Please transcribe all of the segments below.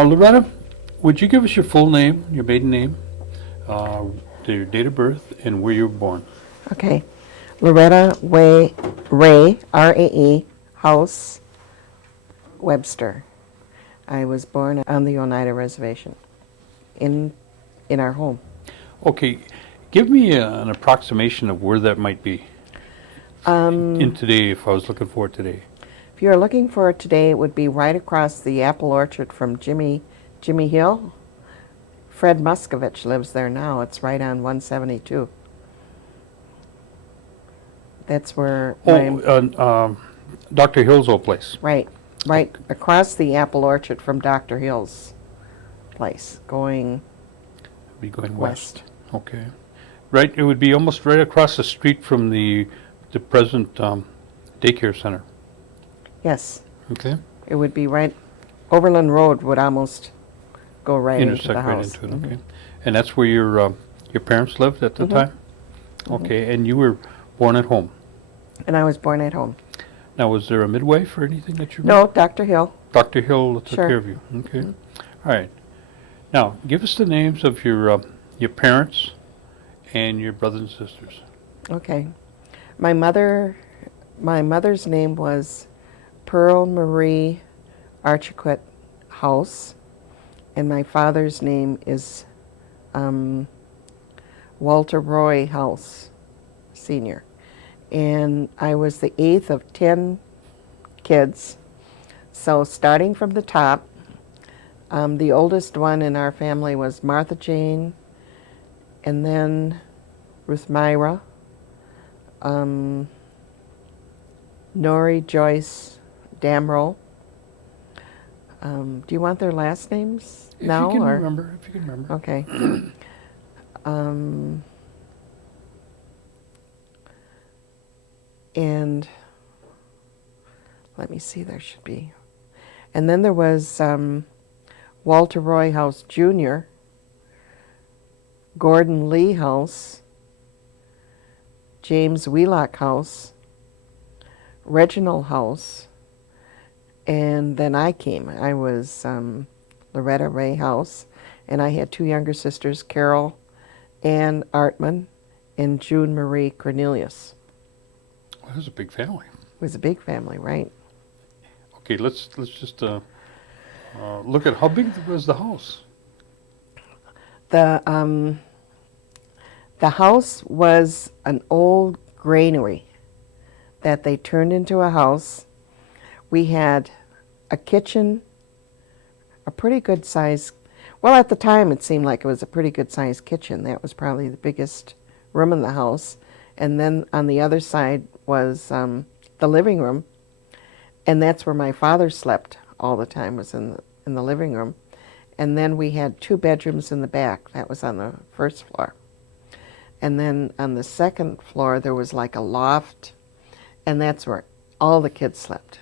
Loretta, would you give us your full name, your maiden name, uh, your date of birth, and where you were born? Okay. Loretta Ray, R-A-E, House, Webster. I was born on the Oneida Reservation in our home. Okay, give me an approximation of where that might be in today, if I was looking for it today. If you're looking for it today, it would be right across the apple orchard from Jimmy Hill. Fred Muscovich lives there now. It's right on 172. That's where Dr. Hill's old place. right across the apple orchard from Dr. Hill's place, going Be going west. Okay. Right, it would be almost right across the street from the present daycare center. Yes, Okay. it would be right. Overland Road would almost go right into the Intersect right house. into it. Okay. And that's where your parents lived at the time. Okay. And you were born at home. And I was born at home. Now, was there a midwife or anything that you? No, Dr. Hill. Dr. Hill took Sure. care of you. Okay. All right. Now, give us the names of your parents and your brothers and sisters. Okay. My mother's name was Pearl Marie Archiquette House, and my father's name is Walter Roy House, Sr. And I was the 8th of 10 kids. So starting from the top, the oldest one in our family was Martha Jane, and then Ruth Myra, Nori Joyce Damrell. Do you want their last names now? If you can or? remember. If you can remember. Okay. And let me see, there should be. And then there was Walter Roy House Jr., Gordon Lee House, James Wheelock House, Reginald House, and then I came. I was Loretta Ray House, and I had two younger sisters, Carol Ann Artman and June Marie Cornelius. Well, that was a big family. It was a big family, right? Okay, let's just look at how big was the house. The house was an old granary that they turned into a house. We had a kitchen, a pretty good size. Well, at the time it seemed like it was a pretty good sized kitchen. That was probably the biggest room in the house. And then on the other side was the living room, and that's where my father slept all the time, was in the living room. And then we had 2 bedrooms in the back. That was on the first floor. And then on the second floor there was like a loft, and that's where all the kids slept.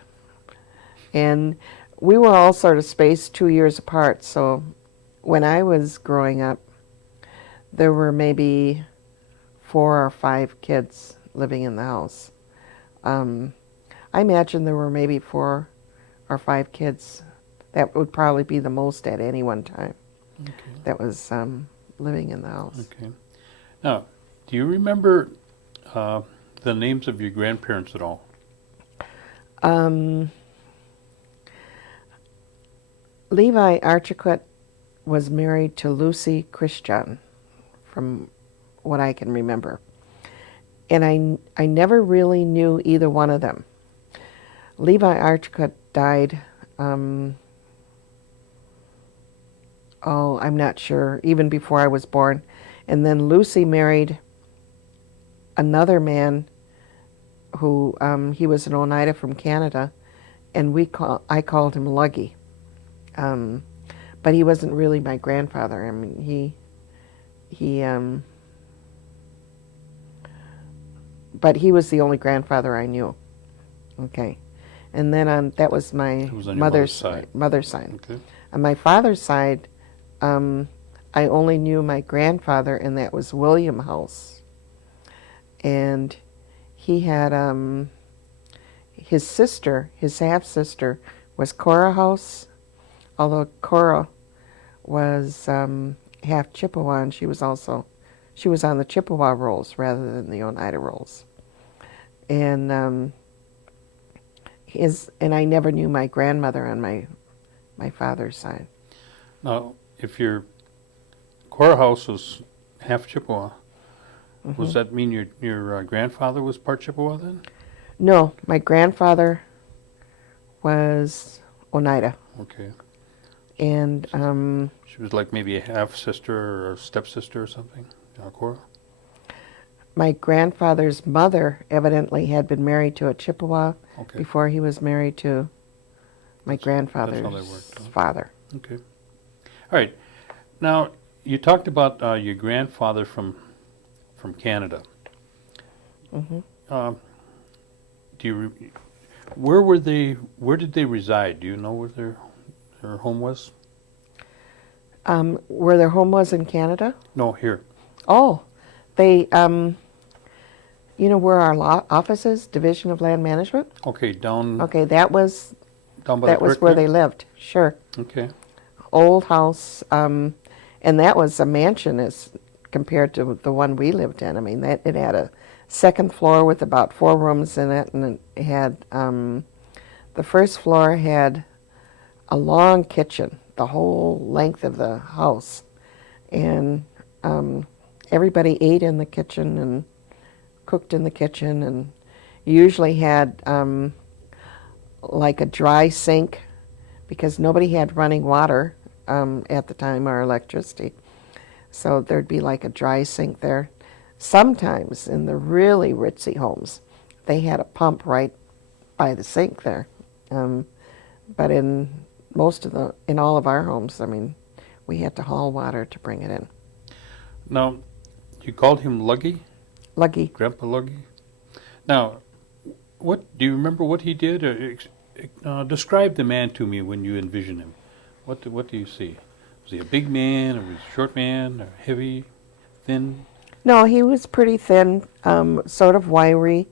And we were all sort of spaced 2 years apart, so when I was growing up, there were maybe 4 or 5 kids living in the house. I imagine there were maybe 4 or 5 kids. That would probably be the most at any one time. Okay. That was living in the house. Okay. Now, do you remember the names of your grandparents at all? Levi Archiquette was married to Lucy Christian, from what I can remember. And I never really knew either one of them. Levi Archiquette died, I'm not sure, even before I was born. And then Lucy married another man who, he was an Oneida from Canada, and I called him Luggy. But he wasn't really my grandfather. I mean, but he was the only grandfather I knew. Okay. And then that was my mother's side. Okay. On my father's side, I only knew my grandfather, and that was William House. And he had his sister, his half-sister, was Cora House, although Cora was half Chippewa, and she was on the Chippewa rolls rather than the Oneida rolls. And and I never knew my grandmother on my father's side. Now, if your Cora house was half Chippewa, does that mean your grandfather was part Chippewa then? No, my grandfather was Oneida. Okay. And She was like maybe a half sister or a stepsister or something, Cora? my grandfather's mother evidently had been married to a Chippewa Okay. before he was married to my grandfather's how that worked, huh? father. Okay. All right. Now, you talked about your grandfather from Canada. Hmm. Where did they reside? Do you know where their home was? Where their home was in Canada? No, here. Oh, they, you know where our office is, Division of Land Management? Okay, down Okay, that was by the where creek they there? lived. Sure, Okay. old house, and that was a mansion as compared to the one we lived in. I mean, it had a second floor with about 4 rooms in it, and it had the first floor had a long kitchen, the whole length of the house, and everybody ate in the kitchen and cooked in the kitchen, and usually had like a dry sink because nobody had running water at the time, or electricity. So there'd be like a dry sink there. Sometimes in the really ritzy homes, they had a pump right by the sink there. But in all of our homes, I mean, we had to haul water to bring it in. Now, you called him Luggy? Lucky. Grandpa Luggy? Now, do you remember what he did? Describe the man to me when you envision him. What do you see? Was he a big man, or was he a short man, or heavy, thin? No, he was pretty thin, sort of wiry.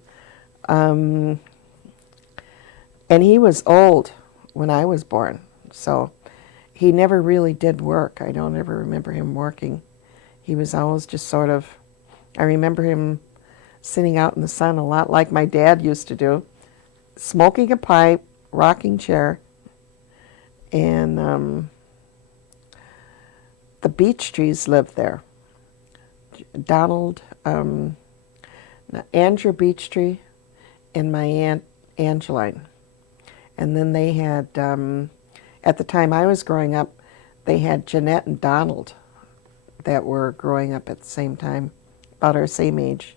And he was old when I was born, so he never really did work. I don't ever remember him working. He was always just sort of, I remember him sitting out in the sun a lot like my dad used to do, smoking a pipe, rocking chair, and the beech trees lived there. Donald, Andrew Beechtree, and my Aunt Angeline. And then they had, at the time I was growing up, they had Jeanette and Donald that were growing up at the same time, about our same age.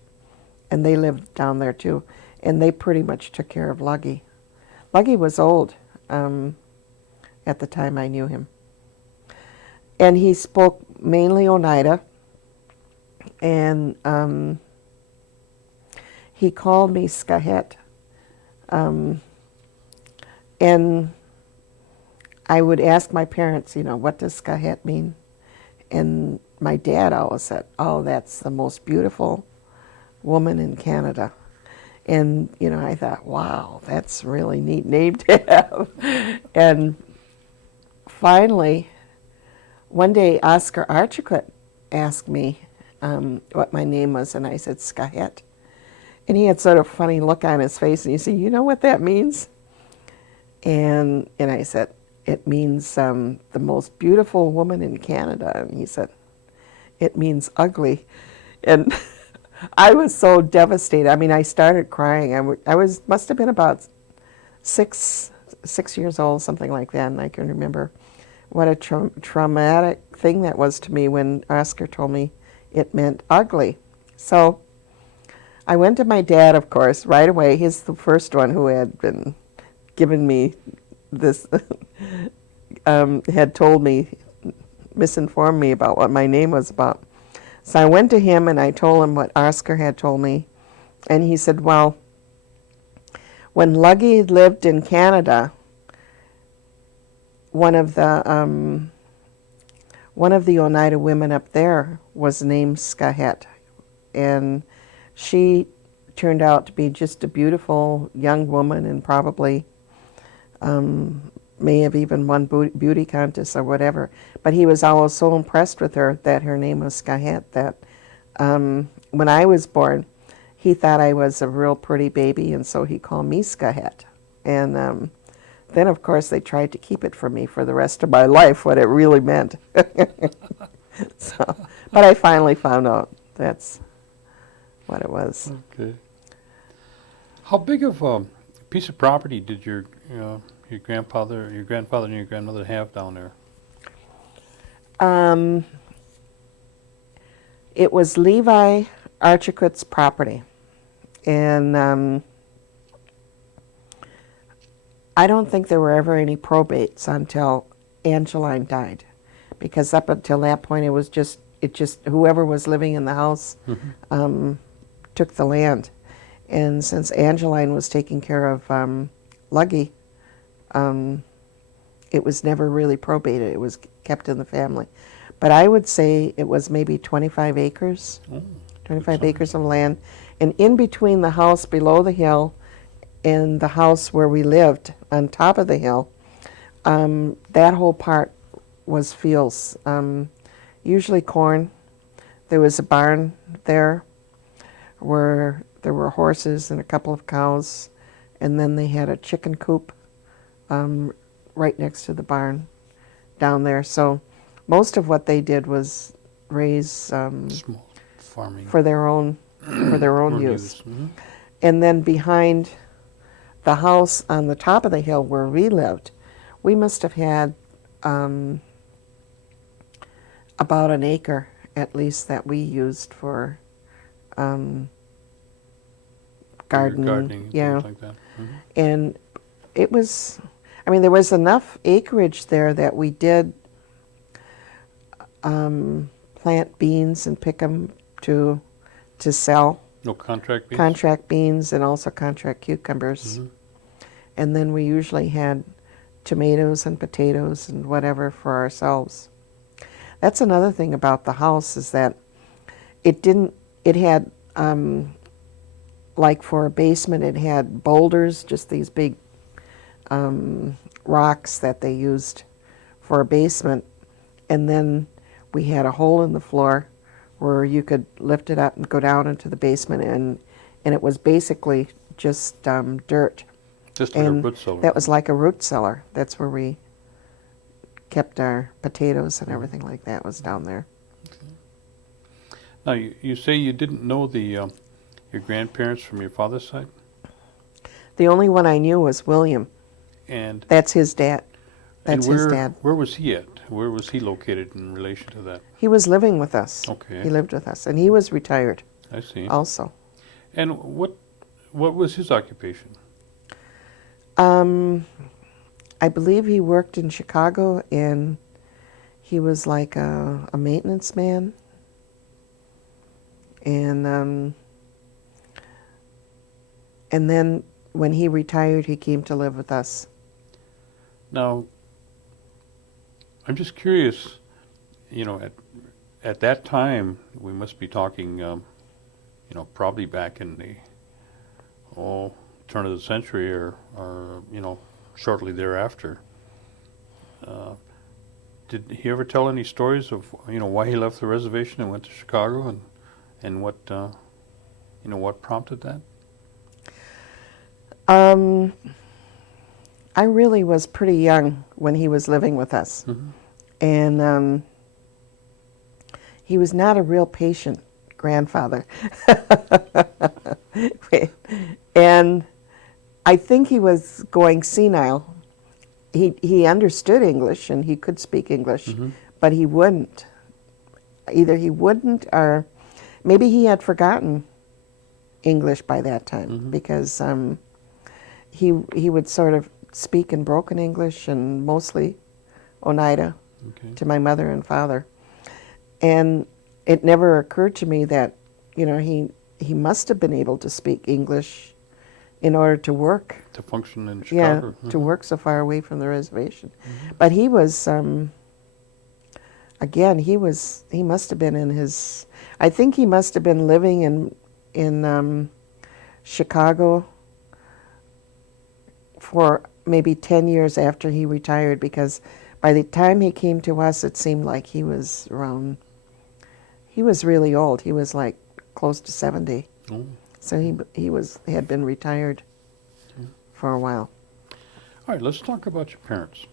And they lived down there too. And they pretty much took care of Luggy. Luggy was old at the time I knew him. And he spoke mainly Oneida. And he called me Skahet. And I would ask my parents, what does Skahet mean? And my dad always said, oh, that's the most beautiful woman in Canada. And, I thought, wow, that's a really neat name to have. And finally, one day, Oscar Archiquette asked me what my name was, and I said, Skahet. And he had sort of a funny look on his face, and he said, you know what that means? And I said, it means the most beautiful woman in Canada. And he said, it means ugly. And I was so devastated. I mean, I started crying. I must have been about six years old, something like that. And I can remember what a traumatic thing that was to me when Oscar told me it meant ugly. So I went to my dad, of course, right away. He's the first one who had been given me this, had told me, misinformed me about what my name was about. So I went to him and I told him what Oscar had told me. And he said, well, when Luggy lived in Canada, one of the Oneida women up there was named Skahet. And she turned out to be just a beautiful young woman and probably may have even won beauty contests or whatever. But he was always so impressed with her that her name was Skahet that when I was born, he thought I was a real pretty baby, and so he called me Skahet. And then, of course, they tried to keep it from me for the rest of my life, what it really meant. So, but I finally found out that's what it was. Okay. How big of a piece of property did your grandfather and your grandmother have down there? It was Levi Archicut's property. And I don't think there were ever any probates until Angeline died. Because up until that point, it was just whoever was living in the house took the land. And since Angeline was taking care of Luggy, it was never really probated. It was kept in the family. But I would say it was maybe 25 acres, 25 acres of land. And in between the house below the hill and the house where we lived on top of the hill, that whole part was fields, usually corn. There was a barn there where there were horses and a couple of cows, and then they had a chicken coop right next to the barn down there. So most of what they did was raise Small farming for their own use. Mm-hmm. And then behind the house on the top of the hill where we lived, we must have had about an acre at least that we used for gardening. Yeah. Things like that. Mm-hmm. And it was, I mean, there was enough acreage there that we did plant beans and pick them to sell. No contract beans? Contract beans and also contract cucumbers. Mm-hmm. And then we usually had tomatoes and potatoes and whatever for ourselves. That's another thing about the house is that it had, like for a basement, it had boulders, just these big rocks that they used for a basement. And then we had a hole in the floor where you could lift it up and go down into the basement, and it was basically just dirt. Just like a root cellar. That was like a root cellar. That's where we kept our potatoes and everything like that was down there. Okay. Now, you say you didn't know your grandparents from your father's side? The only one I knew was William. And that's his dad. That's his dad. Where was he at? Where was he located in relation to that? He was living with us. Okay. He lived with us, and he was retired. I see. Also. And what was his occupation? I believe he worked in Chicago, and he was like a maintenance man. And then when he retired, he came to live with us. Now, I'm just curious, at that time, we must be talking, probably back in the, turn of the century or shortly thereafter. Did he ever tell any stories of, why he left the reservation and went to Chicago and what, what prompted that? I really was pretty young when he was living with us. Mm-hmm. And he was not a real patient grandfather. And I think he was going senile. He understood English and he could speak English, mm-hmm. but he wouldn't. Either he wouldn't, or maybe he had forgotten English by that time, mm-hmm. because he would sort of speak in broken English and mostly Oneida to my mother and father. And it never occurred to me that, he must have been able to speak English in order to work. To function in Chicago. Yeah, mm-hmm. to work so far away from the reservation. Mm-hmm. But he was, again, he must have been in his, I think he must have been living in Chicago for maybe 10 years after he retired, because by the time he came to us, it seemed like he was really old. He was like close to 70. Oh. So he had been retired for a while. All right, let's talk about your parents.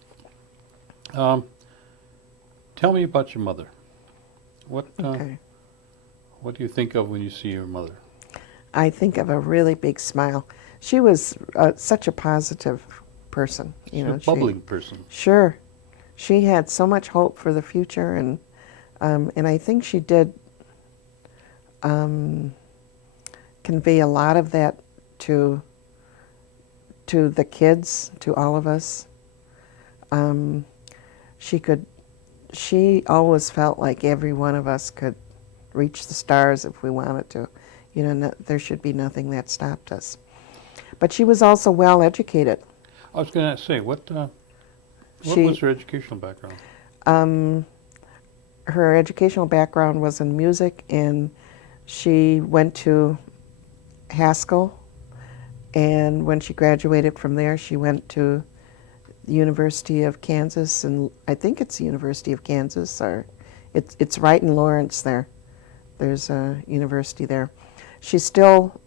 Tell me about your mother. Okay. What do you think of when you see your mother? I think of a really big smile. She was such a positive person. She's a bubbling person. Sure. She had so much hope for the future, and I think she did convey a lot of that to the kids, to all of us. She always felt like every one of us could reach the stars if we wanted to. You know, there should be nothing that stopped us. But she was also well educated. I was going to say, what was her educational background? Her educational background was in music, and she went to Haskell, and when she graduated from there, she went to the University of Kansas, and I think it's the University of Kansas, or it's right in Lawrence there. There's a university there. She still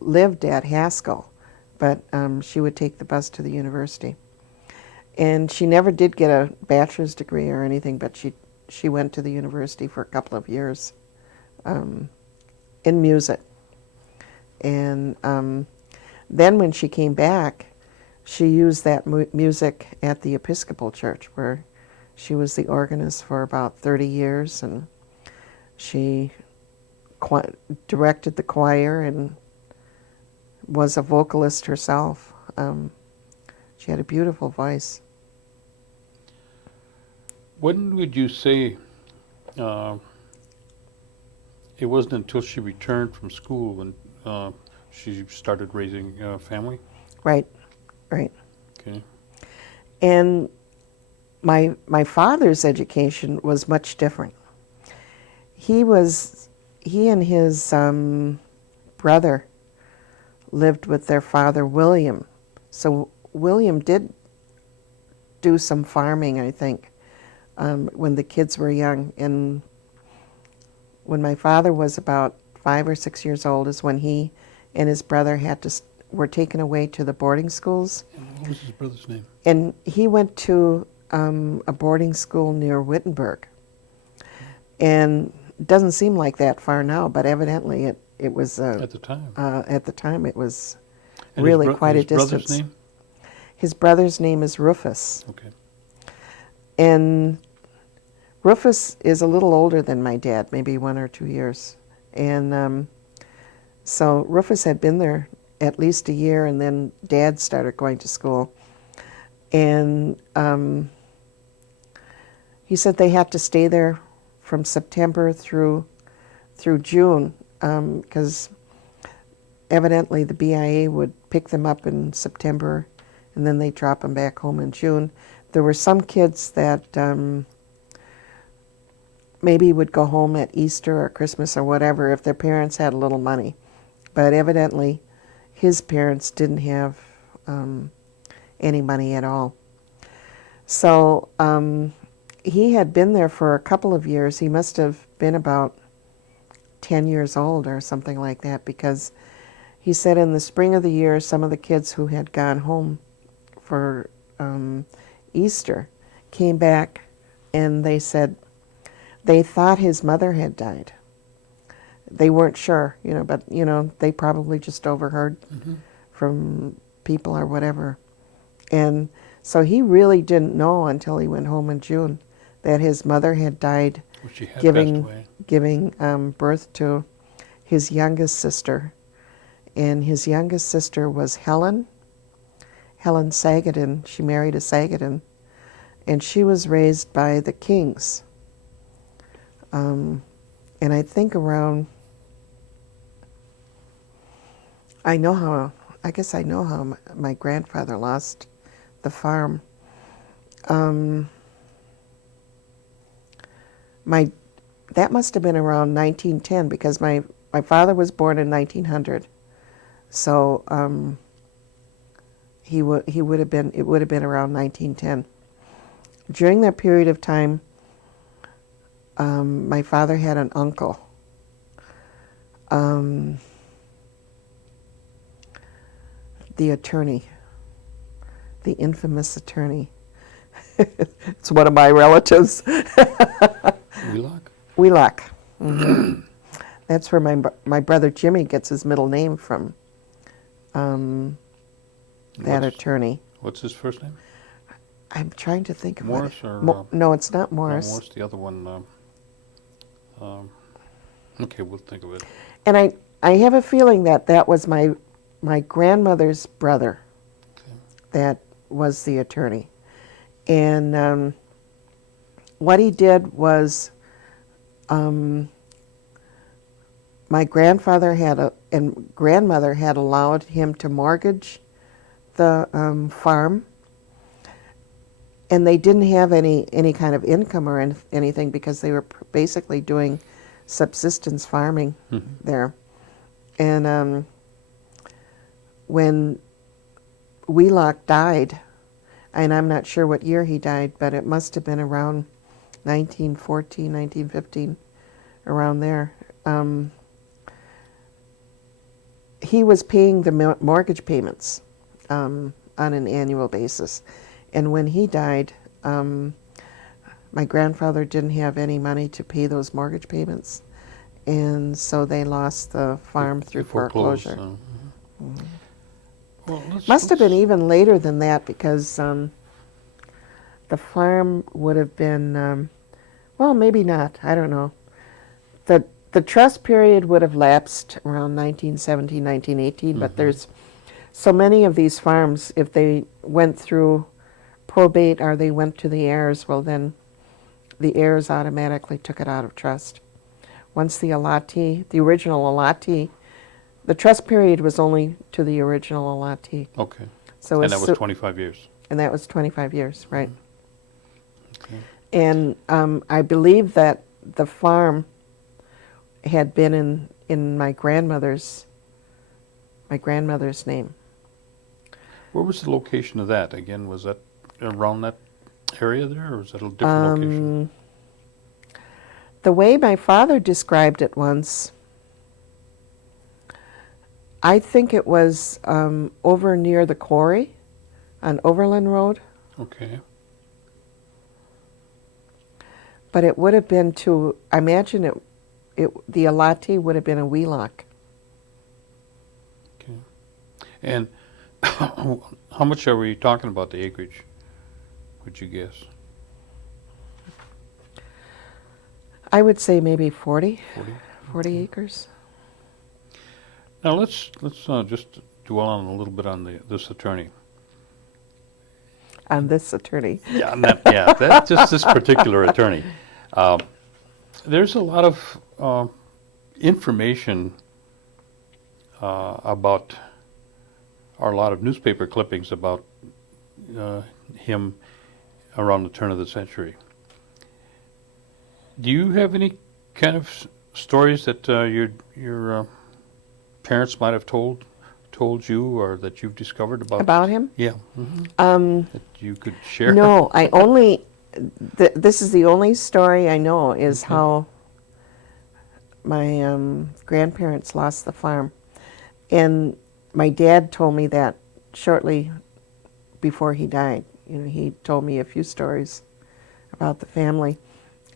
lived at Haskell, but she would take the bus to the university. And she never did get a bachelor's degree or anything, but she went to the university for a couple of years in music. And then when she came back, she used that music at the Episcopal Church, where she was the organist for about 30 years, and she directed the choir and was a vocalist herself. She had a beautiful voice. When would you say it wasn't until she returned from school when she started raising a family? Right. Okay. And my father's education was much different. He and his brother lived with their father, William. So William did do some farming, I think, when the kids were young. And when my father was about 5 or 6 years old is when he and his brother were taken away to the boarding schools. And what was his brother's name? And he went to a boarding school near Wittenberg. And it doesn't seem like that far now, but evidently it was... at the time. At the time it was And really quite a his distance. brother's name? His brother's name is Rufus. Okay. And Rufus is a little older than my dad, maybe 1 or 2 years. And so Rufus had been there at least a year, and then Dad started going to school. And he said they had to stay there from September through June, because evidently the BIA would pick them up in September, and then they drop them back home in June. There were some kids that maybe would go home at Easter or Christmas or whatever if their parents had a little money. But evidently his parents didn't have any money at all. So he had been there for a couple of years. He must have been about 10 years old or something like that, because he said in the spring of the year, some of the kids who had gone home for Easter came back, and they said they thought his mother had died. They weren't sure, but they probably just overheard from people or whatever. And so he really didn't know until he went home in June that his mother had died, She had passed away. giving birth to his youngest sister. And his youngest sister was Helen Sagatin. She married a Sagatin, and she was raised by the Kings. And I think around, I guess I know how my grandfather lost the farm. That must have been around 1910, because my father was born in 1900. So he would have been, it would have been around 1910. During that period of time, my father had an uncle. The attorney, the infamous attorney. It's one of my relatives. Wheelock? Wheelock. Mm-hmm. That's where my brother Jimmy gets his middle name from. That attorney. What's his first name? I'm trying to think of Morris it. or No, it's not Morris. No, Morris. The other one. Okay, we'll think of it. And I have a feeling that that was my grandmother's brother. Okay. That was the attorney. And what he did was, my grandfather and grandmother had allowed him to mortgage the farm, and they didn't have any kind of income or anything because they were basically doing subsistence farming there. And when Wheelock died, and I'm not sure what year he died, but it must have been around 1914, 1915, around there. He was paying the mortgage payments on an annual basis. And when he died, my grandfather didn't have any money to pay those mortgage payments. And so they lost the farm through foreclosure. Well, Must have been even later than that because the farm would have been, well, maybe not. I don't know. The trust period would have lapsed around 1917, 1918, but there's so many of these farms, if they went through probate or they went to the heirs, well then the heirs automatically took it out of trust. Once the allottee, the original allottee, the trust period was only to the original allottee. Okay. So And that was 25 years. And that was 25 years, right. Okay. And I believe that the farm had been in my grandmother's name. Where was the location of that? Again, was that around that area there, or was that a different location? The way my father described it once, I think it was over near the quarry on Overland Road. Okay. But it would have been to, I imagine the allottee would have been a Wheelock. Okay. And how much are we talking about the acreage, would you guess? I would say maybe 40 acres. Now let's just dwell on a little bit on this attorney. On this attorney. Yeah, that's just this particular attorney. There's a lot of information about, or a lot of newspaper clippings about him around the turn of the century. Do you have any kind of stories that your parents might have told you, or that you've discovered about him? Yeah. That you could share? No, I only, this is the only story I know is how my grandparents lost the farm. And my dad told me that shortly before he died. You know, he told me a few stories about the family.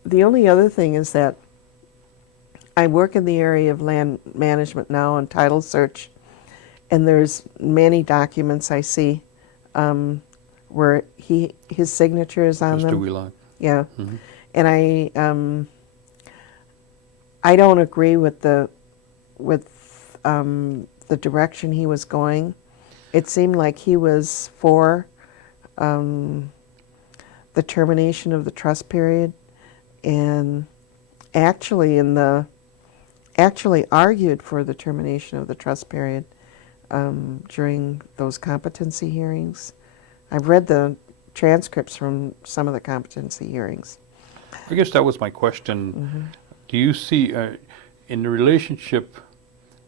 The only other thing is that I work in the area of land management now and title search, and there's many documents I see where his signature is on them. Mr. Wheelock. Yeah, and I don't agree with the direction he was going. It seemed like he was for the termination of the trust period, and actually argued for the termination of the trust period during those competency hearings. I've read the transcripts from some of the competency hearings. I guess that was my question. Do you see, in the relationship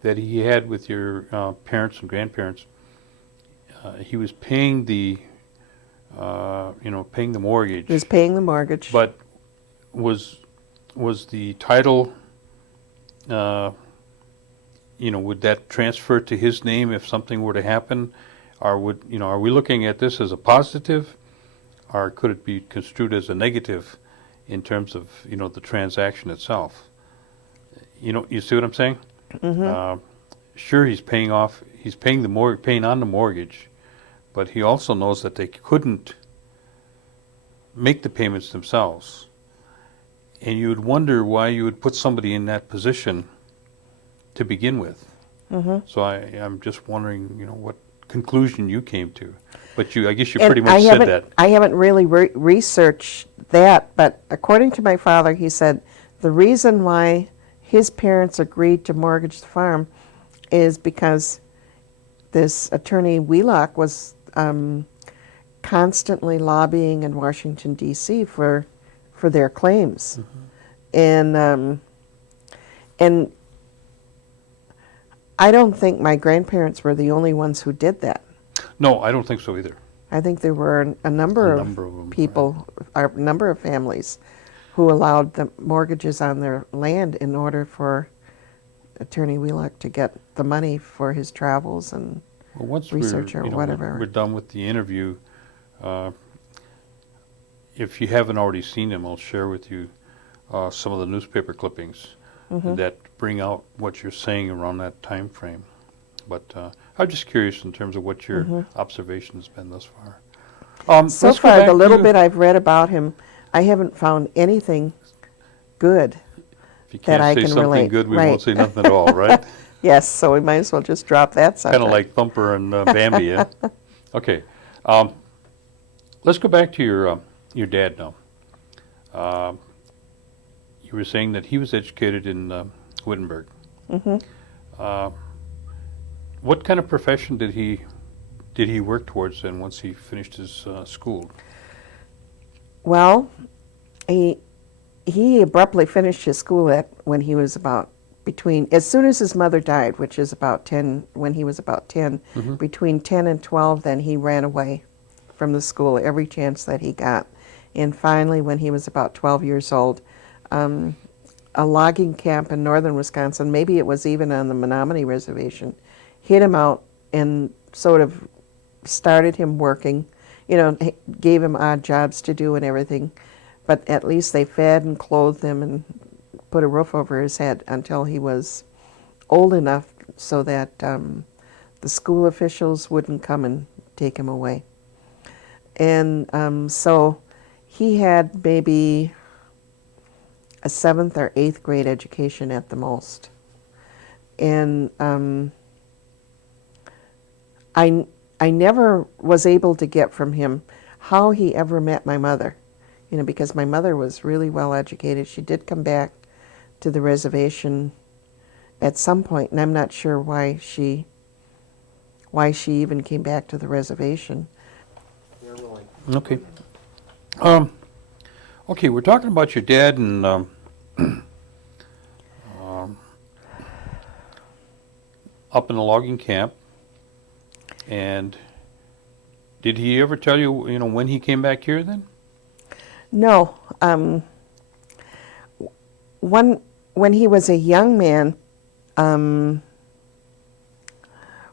that he had with your parents and grandparents, he was paying the, paying the mortgage. He was paying the mortgage. But was the title, would that transfer to his name if something were to happen? Or are we looking at this as a positive, or could it be construed as a negative in terms of, the transaction itself? You see what I'm saying? Mm-hmm. Sure, he's paying on the mortgage, but he also knows that they couldn't make the payments themselves. And you would wonder why you would put somebody in that position to begin with. Mm-hmm. So I'm just wondering, what conclusion you came to. But I guess you And pretty much said that. I haven't really researched that, but according to my father, he said the reason why his parents agreed to mortgage the farm is because this attorney Wheelock was constantly lobbying in Washington, D.C. for their claims. Mm-hmm. And I don't think my grandparents were the only ones who did that. No, I don't think so either. I think there were a number of them, people, right. a number of families who allowed the mortgages on their land in order for Attorney Wheelock to get the money for his travels and once research or whatever. We're done with the interview. If you haven't already seen them, I'll share with you some of the newspaper clippings that bring out what you're saying around that time frame. But I'm just curious in terms of what your observation has been thus far. So far, the little bit I've read about him, I haven't found anything good if you that can't I say can something relate. good, we Right. won't say nothing at all, right? Yes, so we might as well just drop that subject. Kind of like Thumper and Bambi, yeah? Okay. Let's go back to your dad now. You were saying that he was educated in Wittenberg. Mm-hmm. What kind of profession did he work towards then once he finished his school? Well, he abruptly finished his school when he was about as soon as his mother died, which is about 10, when he was about 10, between 10 and 12, then he ran away from the school every chance that he got. And finally, when he was about 12 years old, a logging camp in northern Wisconsin, maybe it was even on the Menominee Reservation, hid him out and sort of started him working, gave him odd jobs to do and everything. But at least they fed and clothed him and put a roof over his head until he was old enough so that the school officials wouldn't come and take him away. And so he had maybe a 7th or 8th grade education at the most. And I never was able to get from him how he ever met my mother, because my mother was really well educated. She did come back to the reservation at some point, and I'm not sure why she even came back to the reservation. Okay. Okay, we're talking about your dad and up in the logging camp. And did he ever tell you, when he came back here then? No. When he was a young man,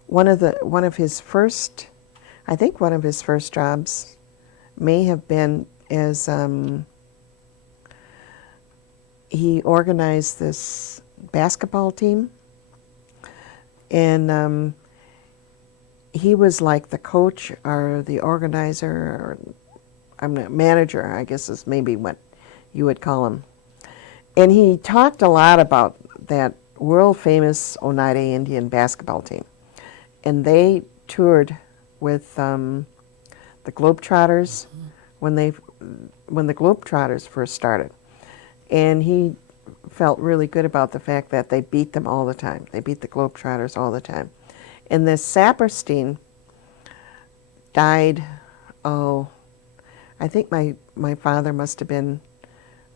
one of his first jobs may have been as he organized this basketball team, and he was like the coach or the organizer, or manager, I guess is maybe what you would call him. And he talked a lot about that world-famous Oneida Indian basketball team. And they toured with the Globetrotters when the Globetrotters first started. And he felt really good about the fact that they beat them all the time. They beat the Globetrotters all the time. And this Saperstein died, I think my father must have been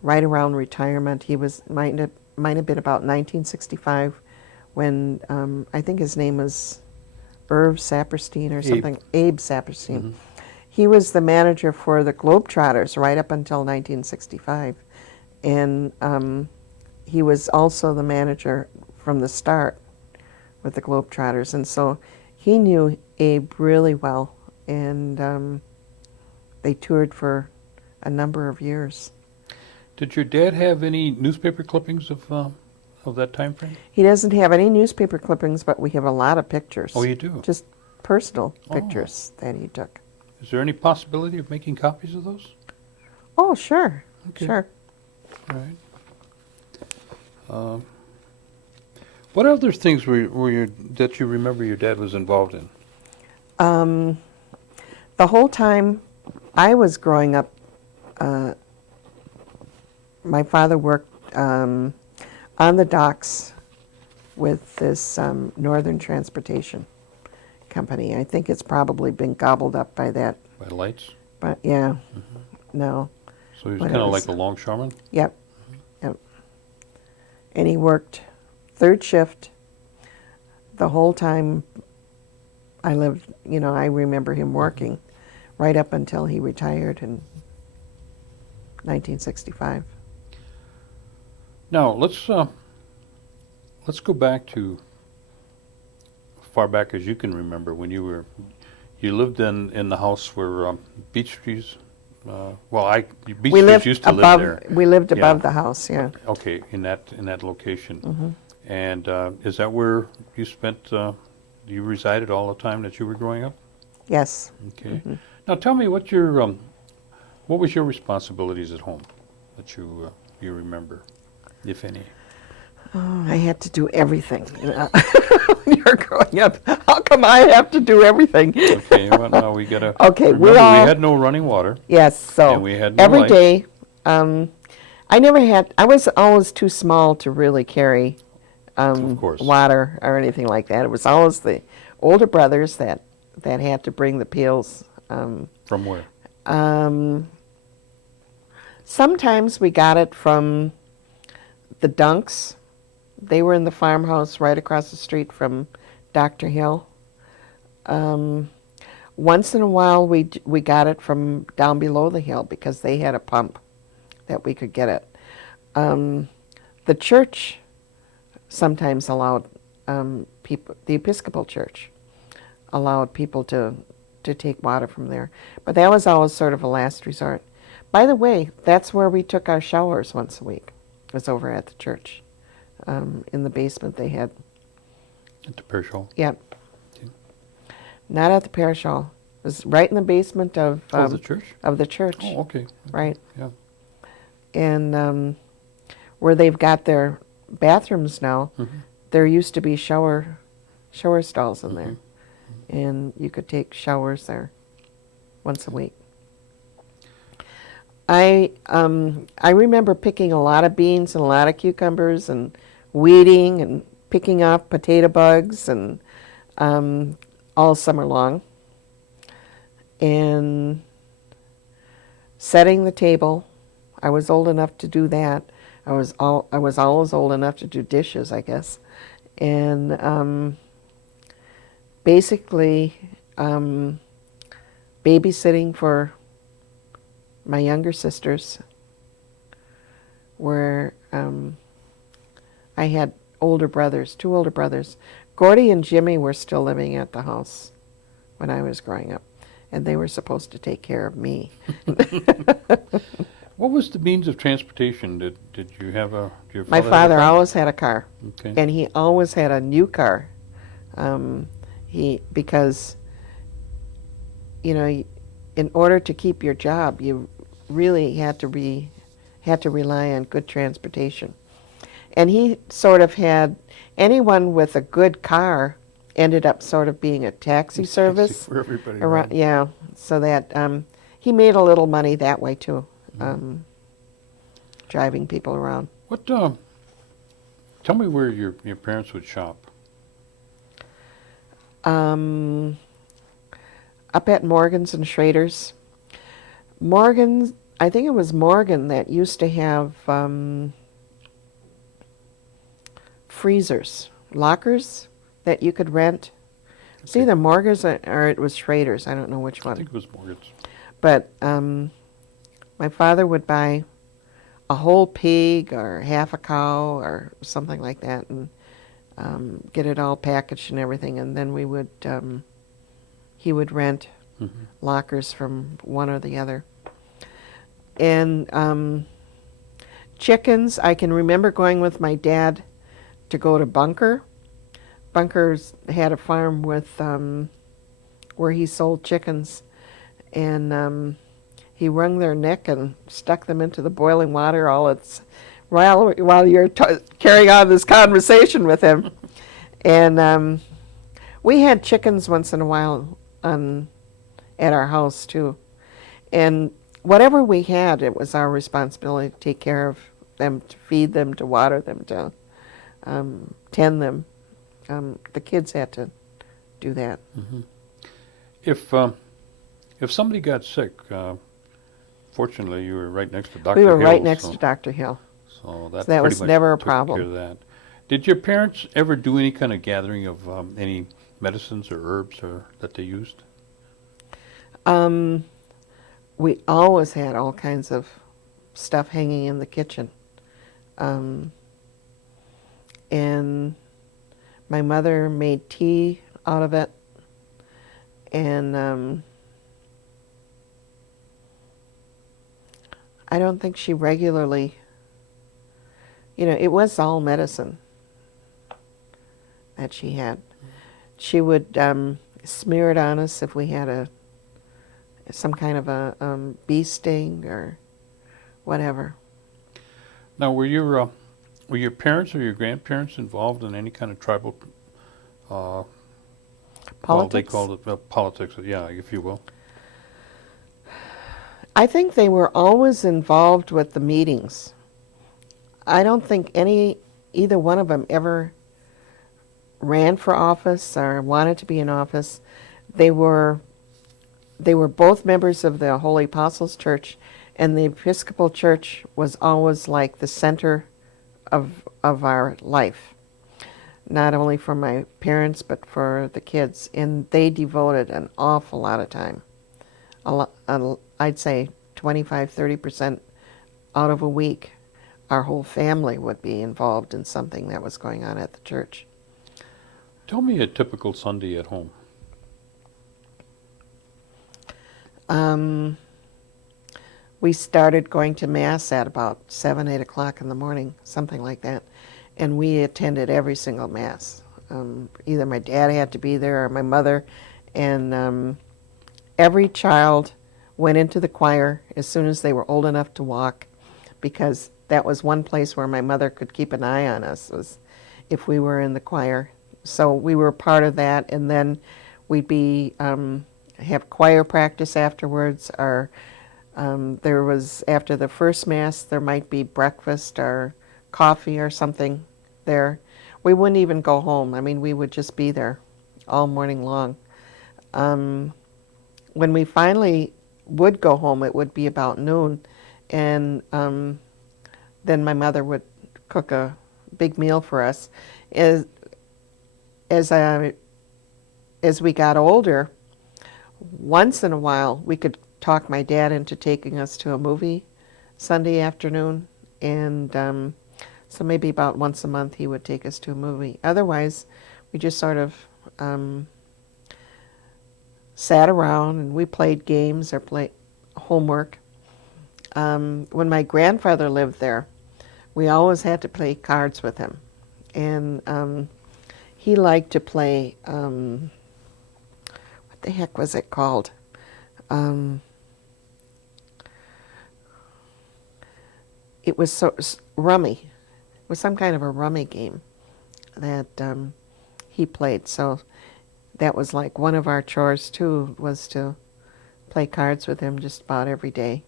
right around retirement. He might have been about 1965 when I think his name was Irv Saperstein or something. Abe Saperstein. Mhm. He was the manager for the Globetrotters right up until 1965. And he was also the manager from the start with the Globetrotters. And so he knew Abe really well. And they toured for a number of years. Did your dad have any newspaper clippings of that time frame? He doesn't have any newspaper clippings, but we have a lot of pictures. Oh, you do? Just personal Oh. pictures that he took. Is there any possibility of making copies of those? Oh, sure. Okay. Sure. All right. What other things that you remember your dad was involved in? The whole time I was growing up, my father worked on the docks with this Northern Transportation Company. I think it's probably been gobbled up by that. By lights? But yeah, no. So he was But it kind of was- like a longshoreman? Yep. Yep. And he worked third shift the whole time I lived, I remember him working right up until he retired in 1965. Now, let's go back to far back as you can remember when you lived in the house where beech trees. Beech trees used to live there. We lived above Yeah. the house, yeah. Okay, in that location. Mm-hmm. And is that where you spent? You resided all the time that you were growing up? Yes. Okay. Now tell me what was your responsibilities at home that you remember, if any? Oh, I had to do everything. When you're growing up, how come I have to do everything? Okay, well, now we gotta. Okay, remember, we had no running water. Yes, so And we had no every lights. day, I was always too small to really carry Of course. water or anything like that. It was always the older brothers that had to bring the pails. From where? Sometimes we got it from the Dunks. They were in the farmhouse right across the street from Dr. Hill. Once in a while, we got it from down below the hill because they had a pump that we could get it. The church sometimes allowed people, the Episcopal Church allowed people to take water from there. But that was always sort of a last resort. By the way, that's where we took our showers once a week, was over at the church. In the basement they had. At the parish hall? Yep. Okay. Not at the parish hall. It was right in the basement of The church? of the church. Oh, okay. Right. Yeah. And where they've got their bathrooms now, Mhm. there used to be shower stalls in there, and you could take showers there once a week. I remember picking a lot of beans and a lot of cucumbers and weeding and picking up potato bugs and all summer long, and setting the table. I was old enough to do that. I was always old enough to do dishes, I guess, and basically babysitting for my younger sisters, where I had two older brothers. Gordy and Jimmy were still living at the house when I was growing up, and they were supposed to take care of me. What was the means of transportation? Did you have your My father father have a car? always had a car, Okay. and he always had a new car. Because in order to keep your job, you really had to rely on good transportation. And he sort of had anyone with a good car ended up sort of being a taxi service for everybody. around. right? Yeah, so that he made a little money that way too, driving people around. What? Tell me where your parents would shop. Up at Morgan's and Schrader's. Morgan's, I think it was Morgan that used to have freezers, lockers that you could rent It's either Morgan's or it was Schrader's. I don't know which I one. think it was Morgan's. But my father would buy a whole pig or half a cow or something like that, and get it all packaged and everything, and then he would rent lockers from one or the other. And chickens, I can remember going with my dad to go to Bunker. Bunker's had a farm with where he sold chickens, and he wrung their neck and stuck them into the boiling water while you're carrying on this conversation with him. And we had chickens once in a while at our house too. And whatever we had, it was our responsibility to take care of them, to feed them, to water them, to tend them. The kids had to do that. Mm-hmm. If somebody got sick, fortunately you were right next to Dr. We were Hill, right next to Dr. Hill. So that, that pretty was much never a took problem. Care of that. Did your parents ever do any kind of gathering of any medicines or herbs that they used? We always had all kinds of stuff hanging in the kitchen. And my mother made tea out of it. And I don't think she regularly, it was all medicine that she had. She would smear it on us if we had some kind of a bee sting or whatever. Now, were your parents or your grandparents involved in any kind of tribal Politics? Well, they called it politics, yeah, if you will. I think they were always involved with the meetings. I don't think either one of them ever ran for office or wanted to be in office. They were both members of the Holy Apostles Church, and the Episcopal Church was always like the center of our life, not only for my parents but for the kids. And they devoted an awful lot of time. I'd say 25-30% out of a week, our whole family would be involved in something that was going on at the church. Tell me a typical Sunday at home. We started going to Mass at about 7, 8 o'clock in the morning, something like that. And we attended every single Mass. Either my dad had to be there or my mother. And every child went into the choir as soon as they were old enough to walk, because that was one place where my mother could keep an eye on us, was if we were in the choir. So we were part of that, and then we'd have choir practice afterwards, or there was, after the first Mass, there might be breakfast or coffee or something there. We wouldn't even go home. I mean, we would just be there all morning long. When we finally would go home, it would be about noon, and then my mother would cook a big meal for us. As we got older, once in a while we could talk my dad into taking us to a movie Sunday afternoon, and so maybe about once a month he would take us to a movie. Otherwise, we just sort of sat around and we played games or played homework. When my grandfather lived there, we always had to play cards with him, and he liked to play, what the heck was it called? It was rummy. It was some kind of a rummy game that he played. So that was like one of our chores too, was to play cards with him just about every day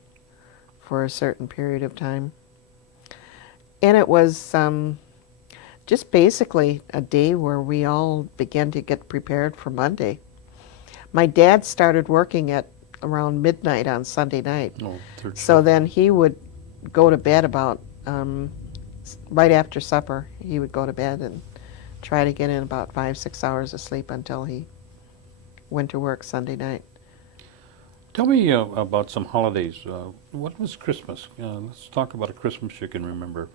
for a certain period of time. And it was just basically a day where we all began to get prepared for Monday. My dad started working at around midnight on Sunday night. So then he would go to bed about, right after supper, he would go to bed and try to get in about 5-6 hours of sleep until he went to work Sunday night. Tell me about some holidays. What was Christmas? Let's talk about a Christmas you can remember.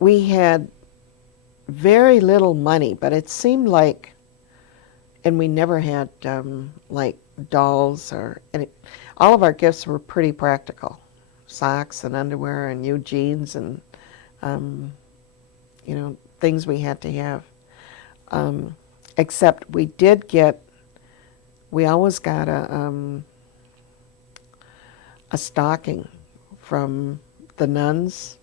We had very little money, but it seemed like, and we never had like dolls or any. All of our gifts were pretty practical, socks and underwear and new jeans and things we had to have. Except we always got a stocking from the nuns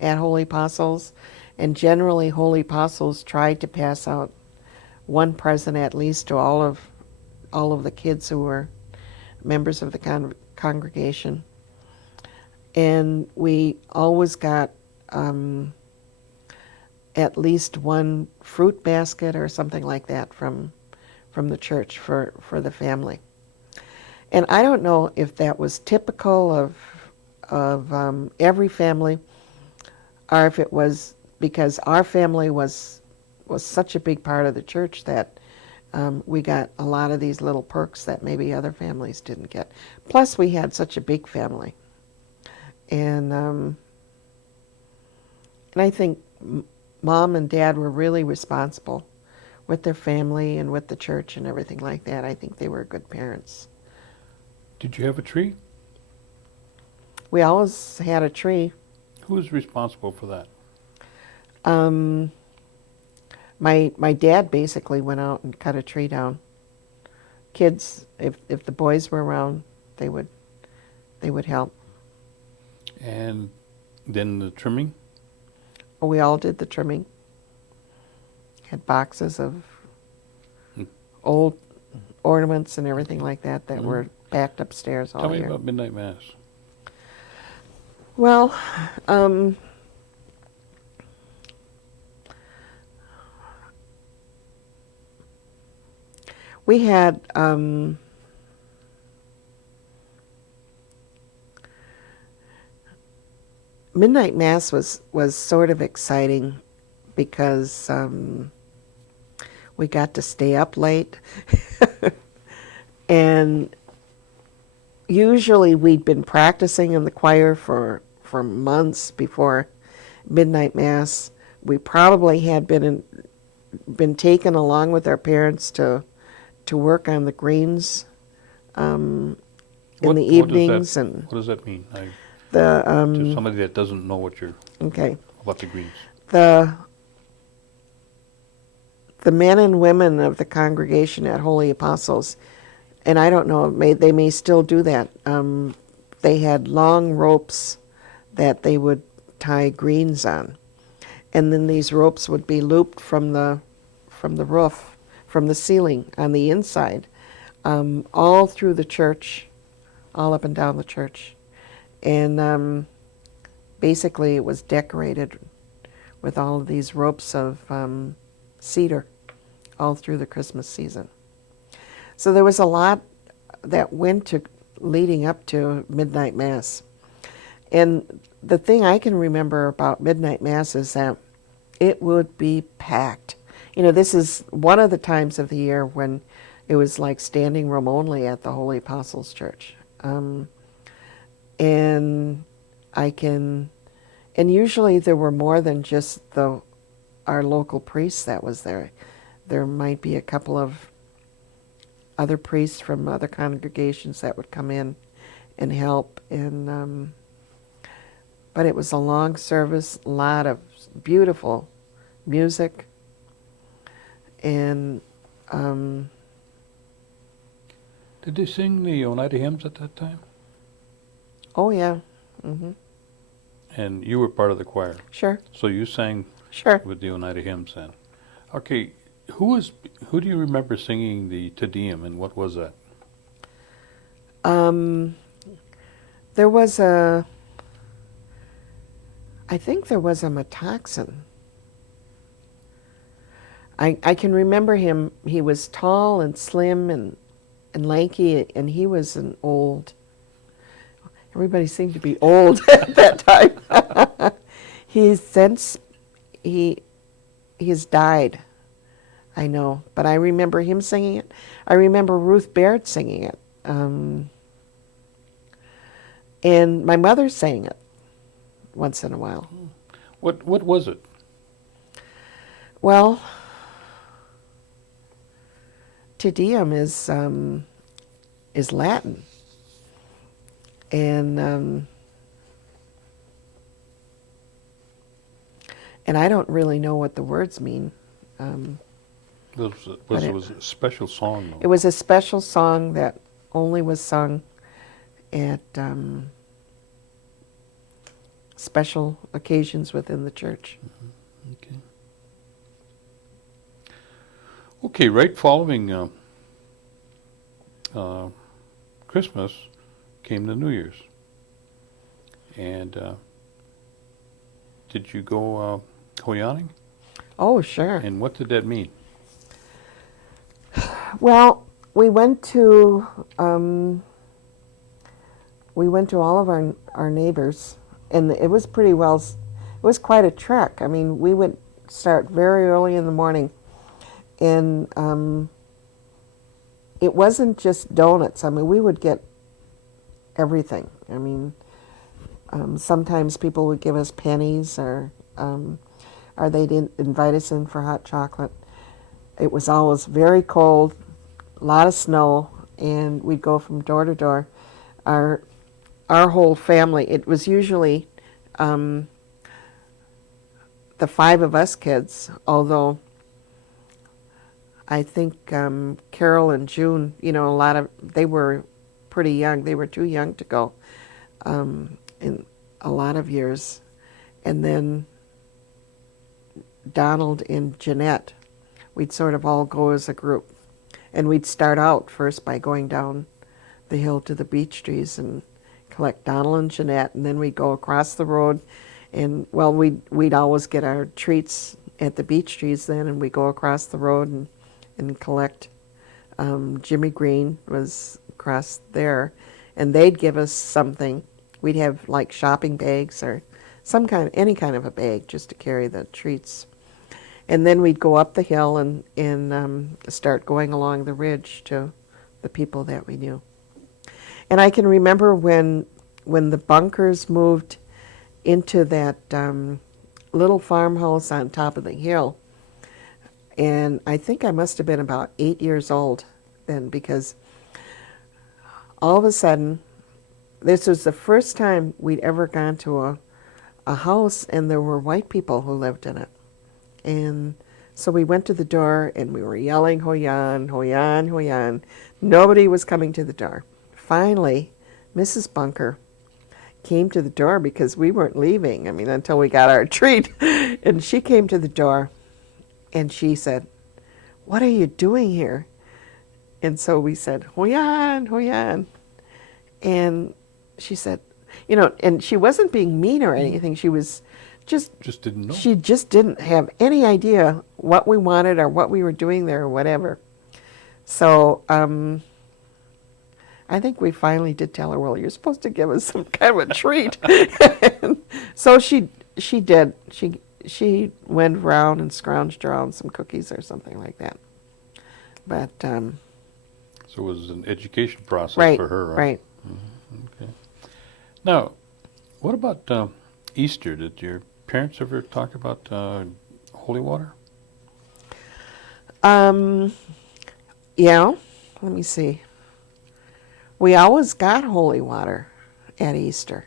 at Holy Apostles, and generally Holy Apostles tried to pass out one present at least to all of the kids who were members of the congregation. And we always got at least one fruit basket or something like that from the church for the family. And I don't know if that was typical of every family, or if it was because our family was such a big part of the church that we got a lot of these little perks that maybe other families didn't get. Plus, we had such a big family, and I think Mom and Dad were really responsible with their family and with the church and everything like that. I think they were good parents. Did you have a tree? We always had a tree. Who was responsible for that? My dad basically went out and cut a tree down. Kids, if the boys were around, they would help. And then the trimming? We all did the trimming. Had boxes of old ornaments and everything like that were packed upstairs all Tell year. me about Midnight Mass. Well, we had Midnight Mass was sort of exciting because we got to stay up late. And usually we'd been practicing in the choir for months before Midnight Mass. We probably had been taken along with our parents to work on the greens in the evenings. What does that mean? The To somebody that doesn't know what you're about the greens. The men and women of the congregation at Holy Apostles, and I don't know, they may still do that. They had long ropes that they would tie greens on, and then these ropes would be looped from the roof, from the ceiling on the inside, all through the church, all up and down the church. And basically it was decorated with all of these ropes of cedar all through the Christmas season. So there was a lot that went to leading up to Midnight Mass. And the thing I can remember about Midnight Mass is that it would be packed. You know, this is one of the times of the year when it was like standing room only at the Holy Apostles Church. And usually there were more than just our local priests that was there. There might be a couple of other priests from other congregations that would come in and help. And but it was a long service, a lot of beautiful music, and did they sing the Oneida hymns at that time? Oh yeah. Mm-hmm. And you were part of the choir. Sure. So you sang Sure. with the Oneida hymns then. Okay, who do you remember singing the Te Deum, and what was that? There was I think there was a Metoxen. I can remember him. He was tall and slim and lanky, and he was an old. Everybody seemed to be old at that time. He he's died. I know, but I remember him singing it. I remember Ruth Baird singing it. And my mother sang it once in a while. What was it? Well, Te Deum is Latin, and I don't really know what the words mean. It was a special song, though. It was a special song that only was sung at special occasions within the church. Okay. Okay, right following Christmas came the New Year's. And did you go hoyaning? Oh, sure. And what did that mean? Well, we went to all of our neighbors, and it was pretty well. It was quite a trek. I mean, we would start very early in the morning, and it wasn't just donuts. I mean, we would get everything. I mean, sometimes people would give us pennies, or they'd invite us in for hot chocolate. It was always very cold, a lot of snow, and we'd go from door to door. Our whole family, it was usually the 5 of us kids, although I think Carol and June, they were pretty young. They were too young to go in a lot of years. And then Donald and Jeanette, we'd sort of all go as a group. And we'd start out first by going down the hill to the beech trees and collect Donald and Jeanette, and then we'd go across the road, and well, we'd always get our treats at the beech trees then, and we'd go across the road and collect. Jimmy Green was across there, and they'd give us something. We'd have like shopping bags or any kind of a bag just to carry the treats. And then we'd go up the hill and start going along the ridge to the people that we knew. And I can remember when the Bunkers moved into that little farmhouse on top of the hill, and I think I must have been about 8 years old then, because all of a sudden, this was the first time we'd ever gone to a house and there were white people who lived in it. And so we went to the door and we were yelling, "Hoyan, Hoyan, Hoyan." Nobody was coming to the door. Finally, Mrs. Bunker came to the door because we weren't leaving, until we got our treat. And she came to the door and she said, "What are you doing here?" And so we said, "Hoyan, Hoyan." And she said, and she wasn't being mean or anything. She was just didn't know. She just didn't have any idea what we wanted or what we were doing there or whatever. So I think we finally did tell her, "Well, you're supposed to give us some kind of a treat." So she did. She went around and scrounged around some cookies or something like that. But so it was an education process for her, right? Mm-hmm. Okay. Now, what about Easter? Did your parents ever talk about holy water? Yeah. Let me see. We always got holy water at Easter,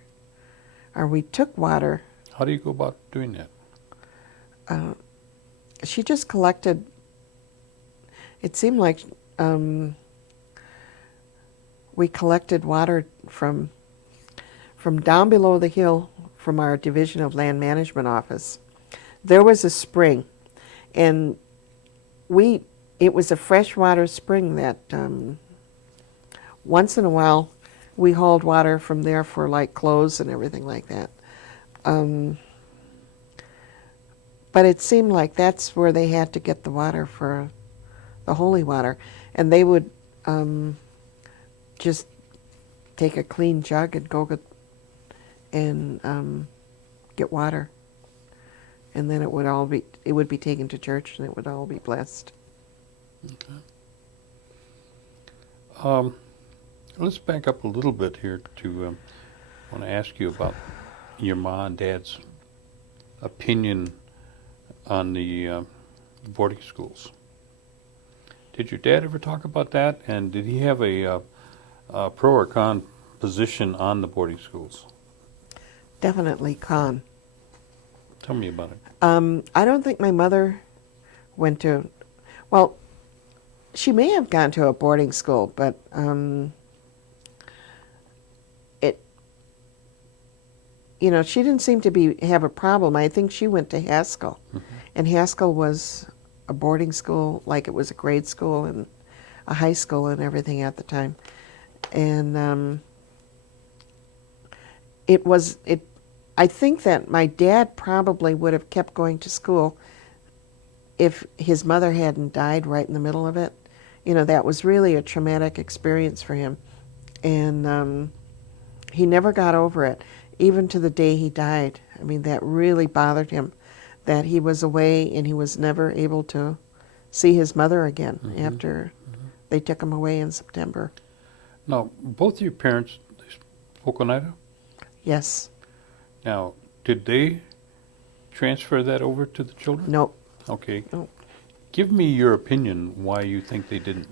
or we took water. How do you go about doing that? She just collected. It seemed like we collected water from down below the hill from our Division of Land Management office. There was a spring, and it was a freshwater spring that once in a while we hauled water from there for like clothes and everything like that. But it seemed like that's where they had to get the water for the holy water, and they would just take a clean jug and go and get water and then it would be taken to church, and it would all be blessed. Okay. Let's back up a little bit here to, I want to ask you about your mom and dad's opinion on the boarding schools. Did your dad ever talk about that, and did he have a pro or con position on the boarding schools? Definitely con. Tell me about it. I don't think my mother went to, well, she may have gone to a boarding school, but she didn't seem to have a problem. I think she went to Haskell, and Haskell was a boarding school, like it was a grade school and a high school and everything at the time. And I think that my dad probably would have kept going to school if his mother hadn't died right in the middle of it. That was really a traumatic experience for him. And he never got over it, even to the day he died. I mean, that really bothered him, that he was away and he was never able to see his mother again after they took him away in September. Now, both your parents, they spoke Oneida? Yes. Now, did they transfer that over to the children? Nope. Okay. Nope. Give me your opinion why you think they didn't.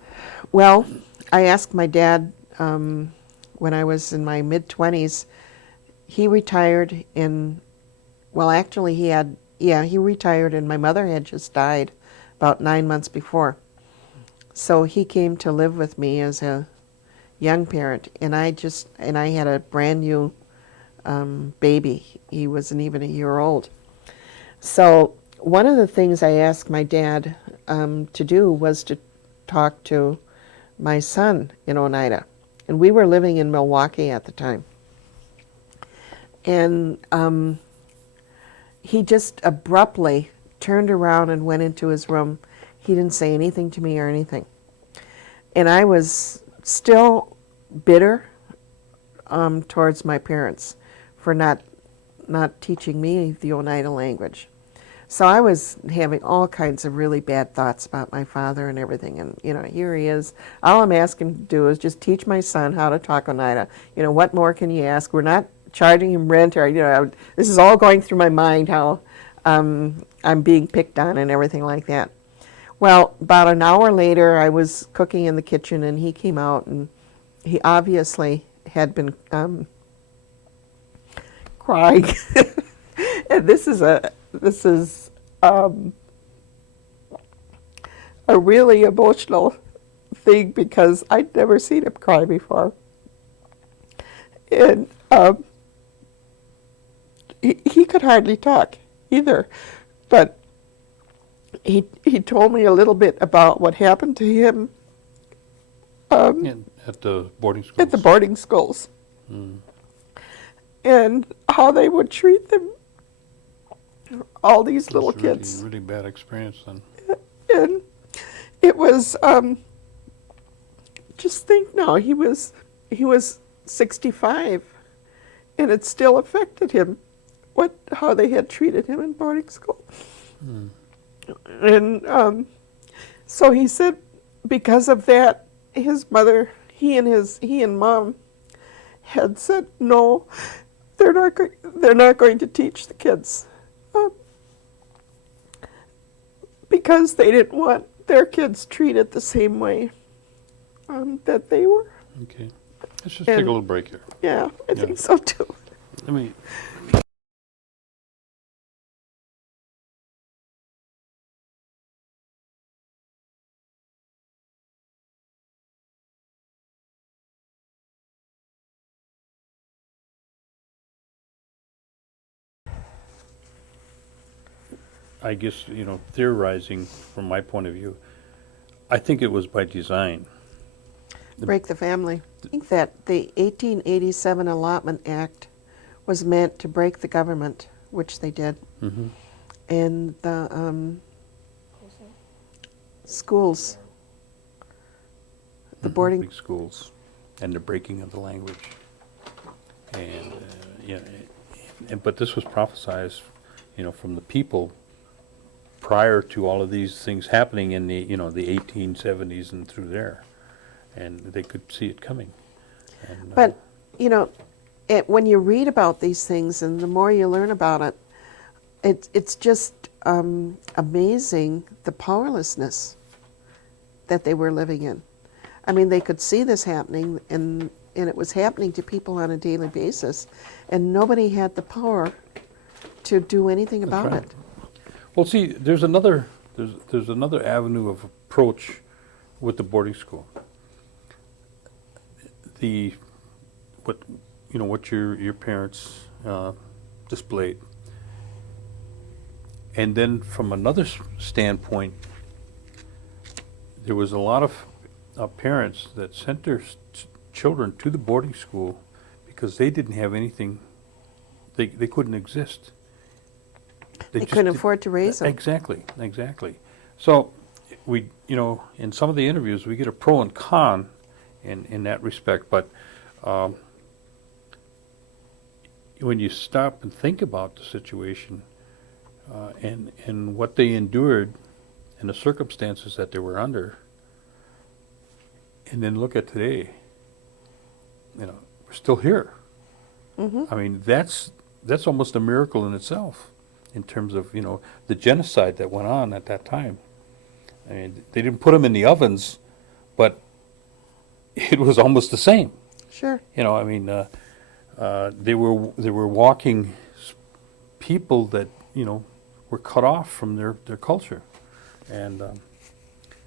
Well, I asked my dad when I was in my mid-20s. He retired actually he retired, and my mother had just died about 9 months before. So he came to live with me as a young parent, and I had a brand new baby. He wasn't even a year old. So one of the things I asked my dad to do was to talk to my son in Oneida. And we were living in Milwaukee at the time. And he just abruptly turned around and went into his room. He didn't say anything to me or anything. And I was still bitter towards my parents for not teaching me the Oneida language. So I was having all kinds of really bad thoughts about my father and everything. And, here he is. All I'm asking him to do is just teach my son how to talk Oneida. What more can you ask? We're not charging him rent or, this is all going through my mind, how I'm being picked on and everything like that. Well, about an hour later, I was cooking in the kitchen, and he came out, and he obviously had been crying. And this is a really emotional thing, because I'd never seen him cry before. And he could hardly talk either, but he told me a little bit about what happened to him At the boarding schools? At the boarding schools. And how they would treat them, all these little kids. Really bad experience then. And it was, just think now, he was 65, and it still affected him, how they had treated him in boarding school. And so he said, because of that, his mother, he and mom had said, no, they're not going to teach the kids, because they didn't want their kids treated the same way that they were. Okay. Let's just take a little break here. Yeah, I think so too. Let me. I guess, theorizing from my point of view, I think it was by design. Break the family. I think that the 1887 Allotment Act was meant to break the government, which they did. And the schools, the boarding Big schools, and the breaking of the language. And, but this was prophesized, from the people prior to all of these things happening in the 1870s and through there, and they could see it coming. And, But, when you read about these things and the more you learn about it, it's just amazing the powerlessness that they were living in. I mean, they could see this happening, and it was happening to people on a daily basis, and nobody had the power to do anything about right. it. Well, see, there's another avenue of approach with the boarding school. What your parents displayed, and then from another standpoint, there was a lot of parents that sent their children to the boarding school because they didn't have anything. They couldn't exist. They couldn't afford to raise them. Exactly. So we, in some of the interviews, we get a pro and con in that respect. But when you stop and think about the situation and what they endured and the circumstances that they were under, and then look at today, we're still here. Mm-hmm. I mean, that's almost a miracle in itself, in terms of the genocide that went on at that time. I mean, they didn't put them in the ovens, but it was almost the same. Sure. I mean, they were walking people that were cut off from their culture, and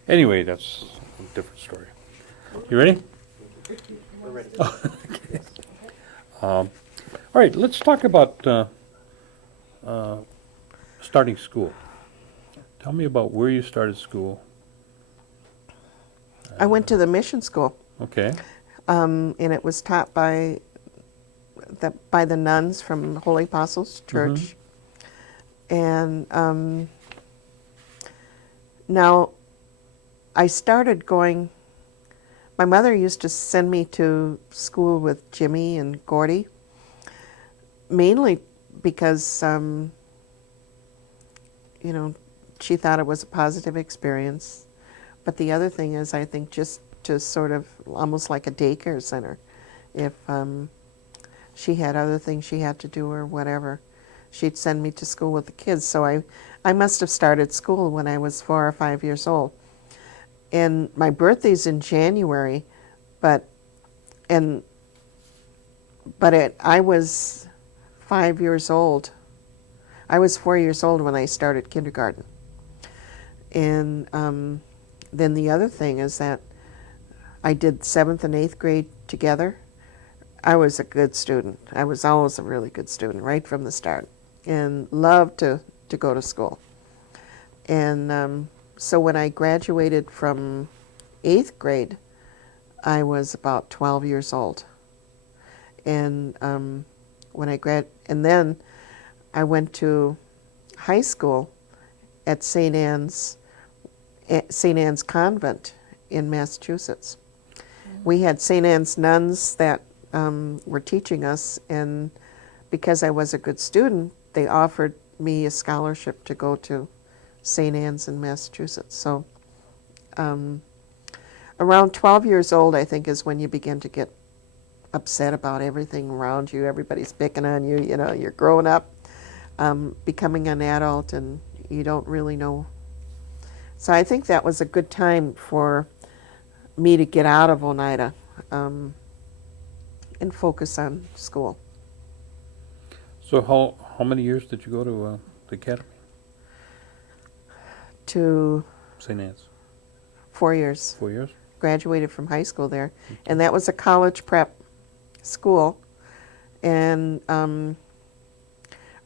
anyway, that's a different story. You ready? We're ready. Okay. All right, let's talk about starting school. Tell me about where you started school. I went to the mission school, Okay. and it was taught by the nuns from Holy Apostles Church. And now I started going. My mother used to send me to school with Jimmy and Gordy, mainly because she thought it was a positive experience. But the other thing is, I think, just to sort of almost like a daycare center, if she had other things she had to do or whatever, she'd send me to school with the kids. So I must have started school when I was 4 or 5 years old. And my birthday's in January, I was 5 years old. I was 4 years old when I started kindergarten. And then the other thing is that I did 7th and 8th grade together. I was a good student. I was always a really good student right from the start, and loved to go to school. And so when I graduated from 8th grade, I was about 12 years old. And and then I went to high school at St. Anne's Convent in Massachusetts. We had St. Anne's nuns that were teaching us, and because I was a good student, they offered me a scholarship to go to St. Anne's in Massachusetts. So around 12 years old, I think, is when you begin to get upset about everything around you. Everybody's picking on you, you're growing up, becoming an adult, and you don't really know. So I think that was a good time for me to get out of Oneida and focus on school. So how many years did you go to the academy? To St. Anne's. 4 years. 4 years? Graduated from high school there. And that was a college prep school. And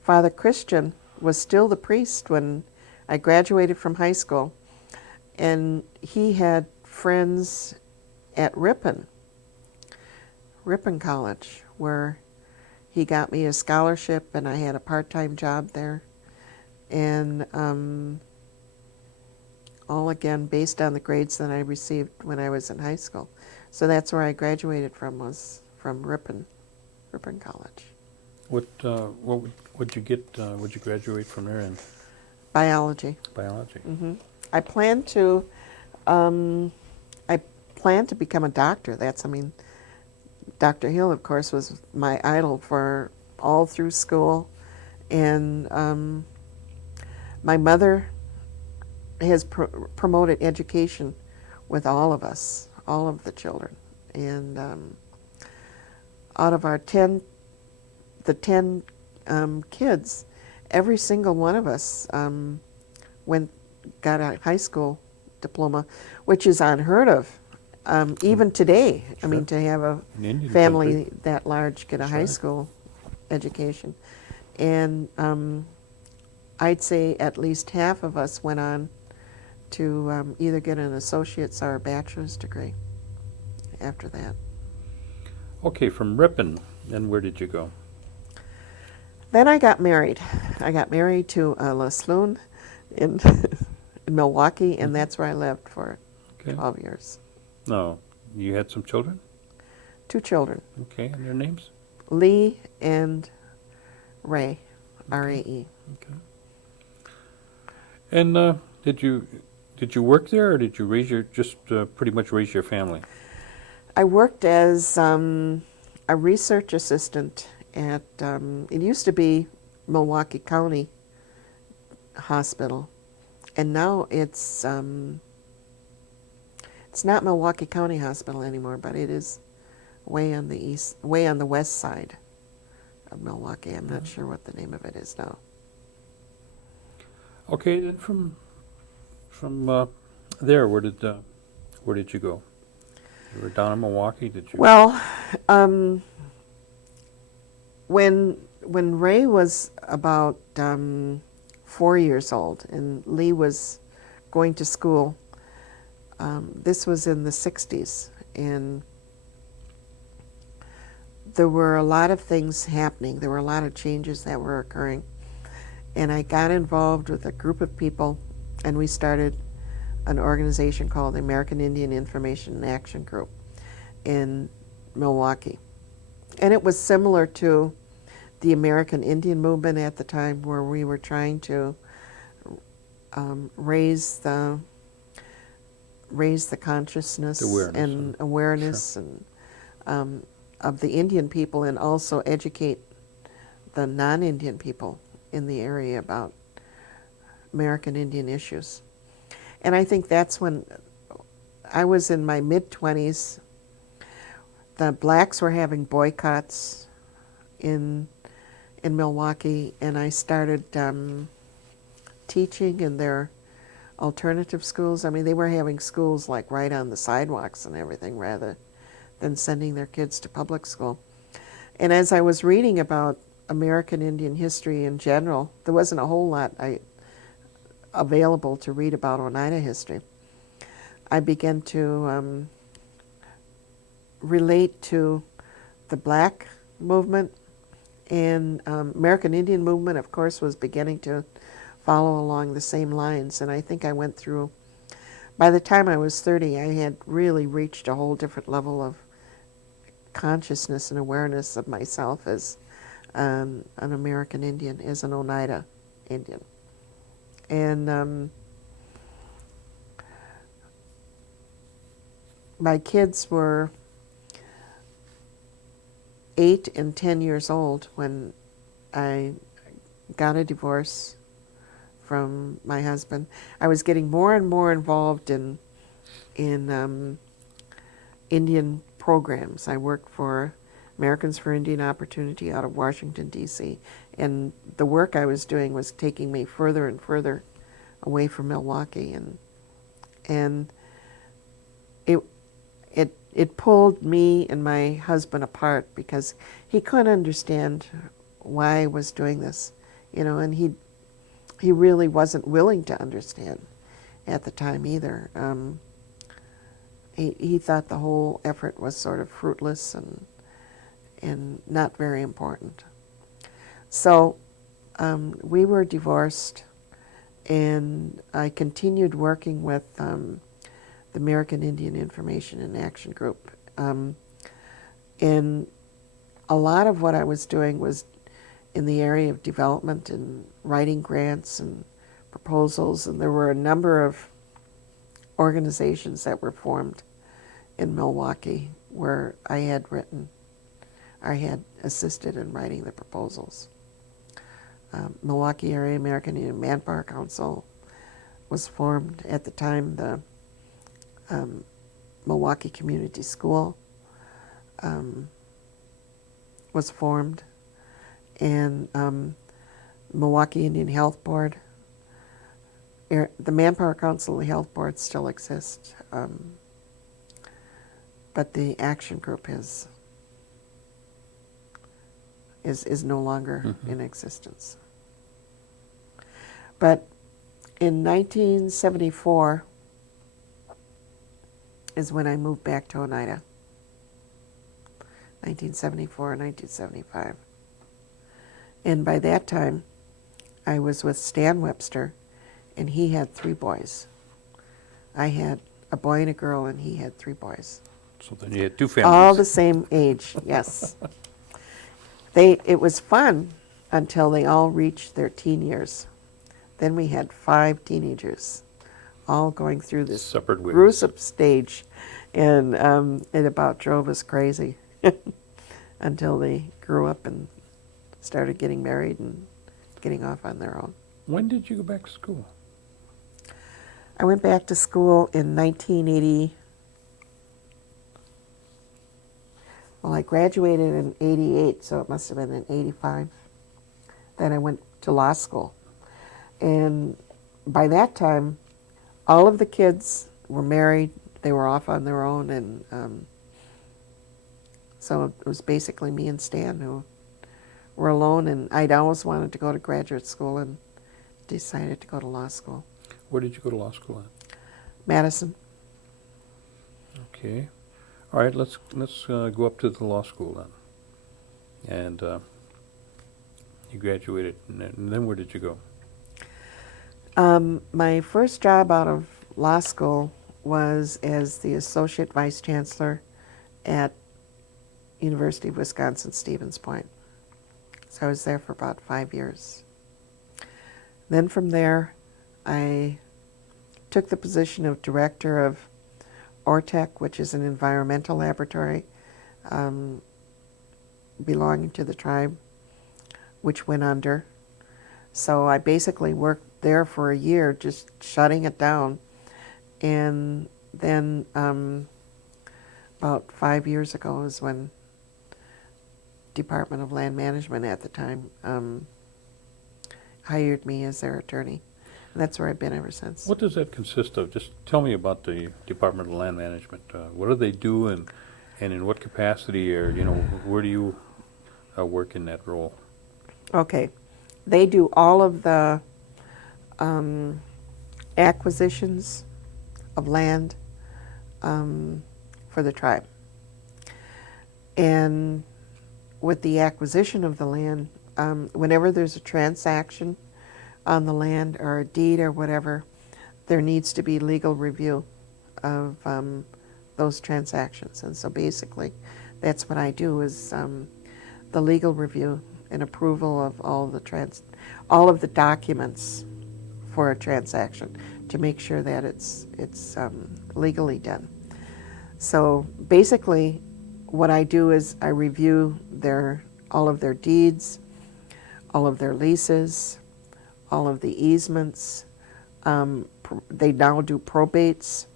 Father Christian was still the priest when I graduated from high school. And he had friends at Ripon College, where he got me a scholarship, and I had a part-time job there. And all again based on the grades that I received when I was in high school. So that's where I graduated from, was from Ripon College. What'd you get? What'd you graduate from there in Biology. biology? I plan to, I plan to become a doctor. I mean, Dr. Hill, of course, was my idol for all through school, and my mother has promoted education with all of us, all of the children, and out of our 10 kids, every single one of us got a high school diploma, which is unheard of. Even today, I mean, to have a In Indian family country. that large get a That's high right. school education. And I'd say at least half of us went on to either get an associate's or a bachelor's degree after that. Okay, from Ripon, then where did you go? Then I got married. I got married to La Sloan in, in Milwaukee, and that's where I lived for Okay. 12 years. No, you had some children? 2 children, Okay, and their names? Lee and Ray, R-A-E. Okay. And did you work there, or did you pretty much raise your family? I worked as a research assistant at, it used to be Milwaukee County Hospital, and now it's not Milwaukee County Hospital anymore, but it is way on the west side of Milwaukee. I'm not sure what the name of it is now. Okay, then from there, where did you go? You were down in Milwaukee. Did you? Well, when Ray was about 4 years old and Lee was going to school, this was in the 60s, and there were a lot of things happening. There were a lot of changes that were occurring. And I got involved with a group of people, and we started an organization called the American Indian Information and Action Group in Milwaukee. And it was similar to the American Indian movement at the time, where we were trying to raise the consciousness and awareness and of the Indian people, and also educate the non-Indian people in the area about American Indian issues. And I think that's when I was in my mid-20s. The blacks were having boycotts in Milwaukee, and I started teaching in their alternative schools. I mean, they were having schools like right on the sidewalks and everything, rather than sending their kids to public school. And as I was reading about American Indian history in general, there wasn't a whole lot available to read about Oneida history. I began to relate to the black movement, and American Indian movement, of course, was beginning to follow along the same lines. And I think I went through, by the time I was 30, I had really reached a whole different level of consciousness and awareness of myself as an American Indian, as an Oneida Indian. And my kids were 8 and 10 years old when I got a divorce from my husband. I was getting more and more involved in Indian programs. I worked for Americans for Indian Opportunity out of Washington, D.C., and the work I was doing was taking me further and further away from Milwaukee, and it pulled me and my husband apart, because he couldn't understand why I was doing this, and he really wasn't willing to understand at the time either. He thought the whole effort was sort of fruitless and not very important. So we were divorced, and I continued working with the American Indian Information and Action Group. And a lot of what I was doing was in the area of development and writing grants and proposals, and there were a number of organizations that were formed in Milwaukee where I had assisted in writing the proposals. Milwaukee Area American Indian Manpower Council was formed at the time. The Milwaukee Community School was formed, and Milwaukee Indian Health Board. The Manpower Council and the Health Board still exist, but the action group is no longer in existence. But in 1974 is when I moved back to Oneida. 1974, 1975. And by that time, I was with Stan Webster, and he had 3 boys. I had a boy and a girl, and he had 3 boys. So then you had 2 families. All the same age, yes. It was fun until they all reached their teen years. Then we had 5 teenagers, all going through this Separate ways. gruesome stage, and it about drove us crazy until they grew up and started getting married and getting off on their own. When did you go back to school? I went back to school in 1980. Well, I graduated in 88, so it must have been in 85. Then I went to law school. And by that time, all of the kids were married. They were off on their own. And so it was basically me and Stan who were alone. And I'd always wanted to go to graduate school and decided to go to law school. Where did you go to law school at? Madison. Okay. All right, let's go up to the law school then. And you graduated, and then where did you go? My first job out of law school was as the Associate Vice Chancellor at University of Wisconsin-Stevens Point. So I was there for about 5 years. Then from there, I took the position of Director of ORTEC, which is an environmental laboratory belonging to the tribe, which went under. So I basically worked there for a year, just shutting it down. And then about 5 years ago is when Department of Land Management at the time hired me as their attorney. And that's where I've been ever since. What does that consist of? Just tell me about the Department of Land Management. What do they do, and in what capacity, or where do you work in that role? Okay. They do all of the acquisitions of land for the tribe. And with the acquisition of the land, whenever there's a transaction on the land or a deed or whatever, there needs to be legal review of those transactions. And so basically, that's what I do, is the legal review and approval of all of the documents for a transaction to make sure that it's legally done. So basically, what I do is I review all of their deeds, all of their leases, all of the easements. They now do probates,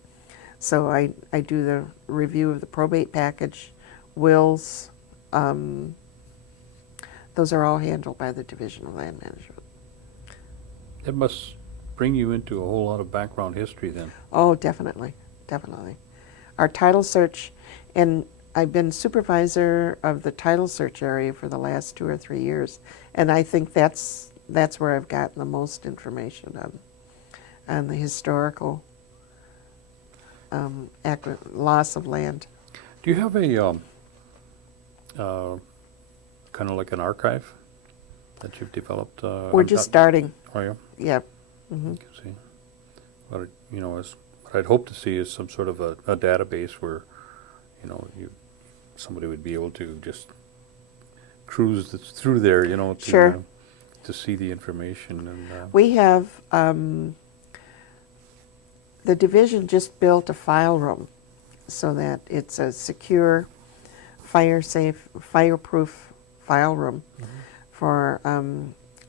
so I do the review of the probate package, wills. Those are all handled by the Division of Land Management. It must bring you into a whole lot of background history then. Oh, definitely, definitely. Our title search, and I've been supervisor of the title search area for the last 2 or 3 years, and I think that's where I've gotten the most information on the historical loss of land. Do you have a kind of like an archive that you've developed? We're just starting. Are you? Yeah. Mm-hmm. See, what what I'd hope to see is some sort of a database where, somebody would be able to just cruise that's through there, Sure. to see the information. And We have, the division just built a file room so that it's a secure, fire-safe, fire-proof file room for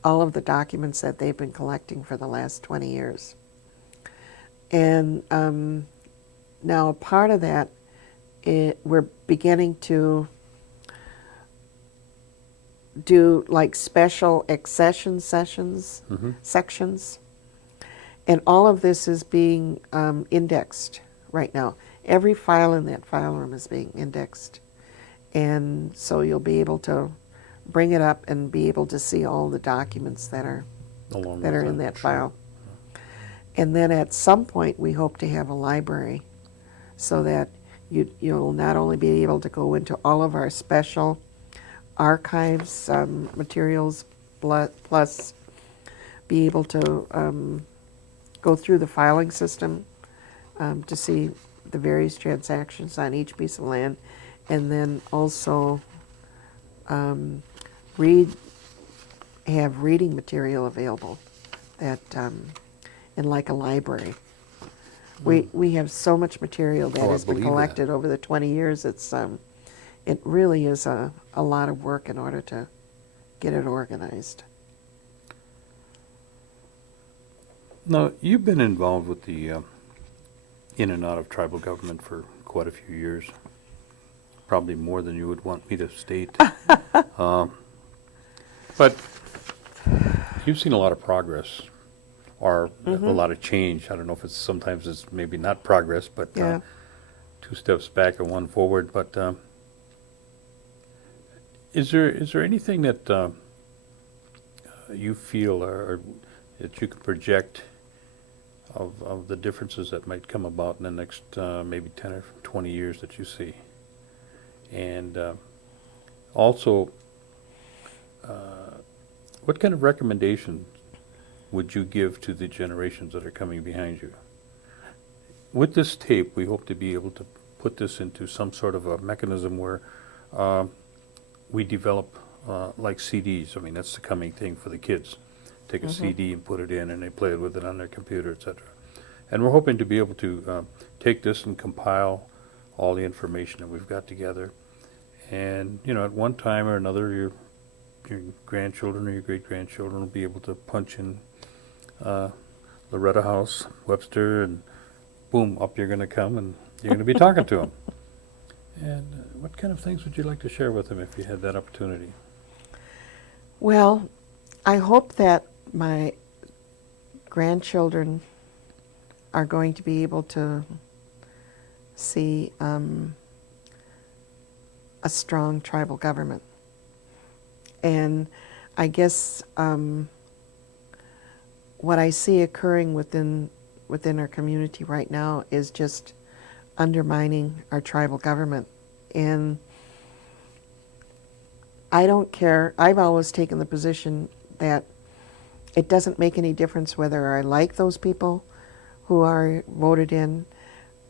all of the documents that they've been collecting for the last 20 years. And now part of that, we're beginning to do like special accession sessions, sections. And all of this is being indexed right now. Every file in that file room is being indexed. And so you'll be able to bring it up and be able to see all the documents that are along that with are in that sure. file. And then at some point we hope to have a library so that you'll not only be able to go into all of our special archives materials, plus be able to go through the filing system to see the various transactions on each piece of land, and then also have reading material available that in like a library. We have so much material that Oh, I has been believe that. collected over the 20 years. It really is a lot of work in order to get it organized. Now, you've been involved with the in and out of tribal government for quite a few years, probably more than you would want me to state. But you've seen a lot of progress, or a lot of change. I don't know if sometimes it's maybe not progress, but Yeah. 2 steps back and 1 forward. But is there anything that you feel or that you can project of the differences that might come about in the next maybe 10 or 20 years that you see? And also, what kind of recommendations would you give to the generations that are coming behind you? With this tape, we hope to be able to put this into some sort of a mechanism where we develop like CDs. I mean, that's the coming thing for the kids. Take a CD and put it in, and they play with it on their computer, etc. And we're hoping to be able to take this and compile all the information that we've got together. And, at one time or another, your grandchildren or your great-grandchildren will be able to punch in Loretta Webster, and boom, up you're going to come, and you're going to be talking to them. And what kind of things would you like to share with them if you had that opportunity? Well, I hope that my grandchildren are going to be able to see a strong tribal government. And I guess what I see occurring within our community right now is just undermining our tribal government. And I don't care. I've always taken the position that it doesn't make any difference whether I like those people who are voted in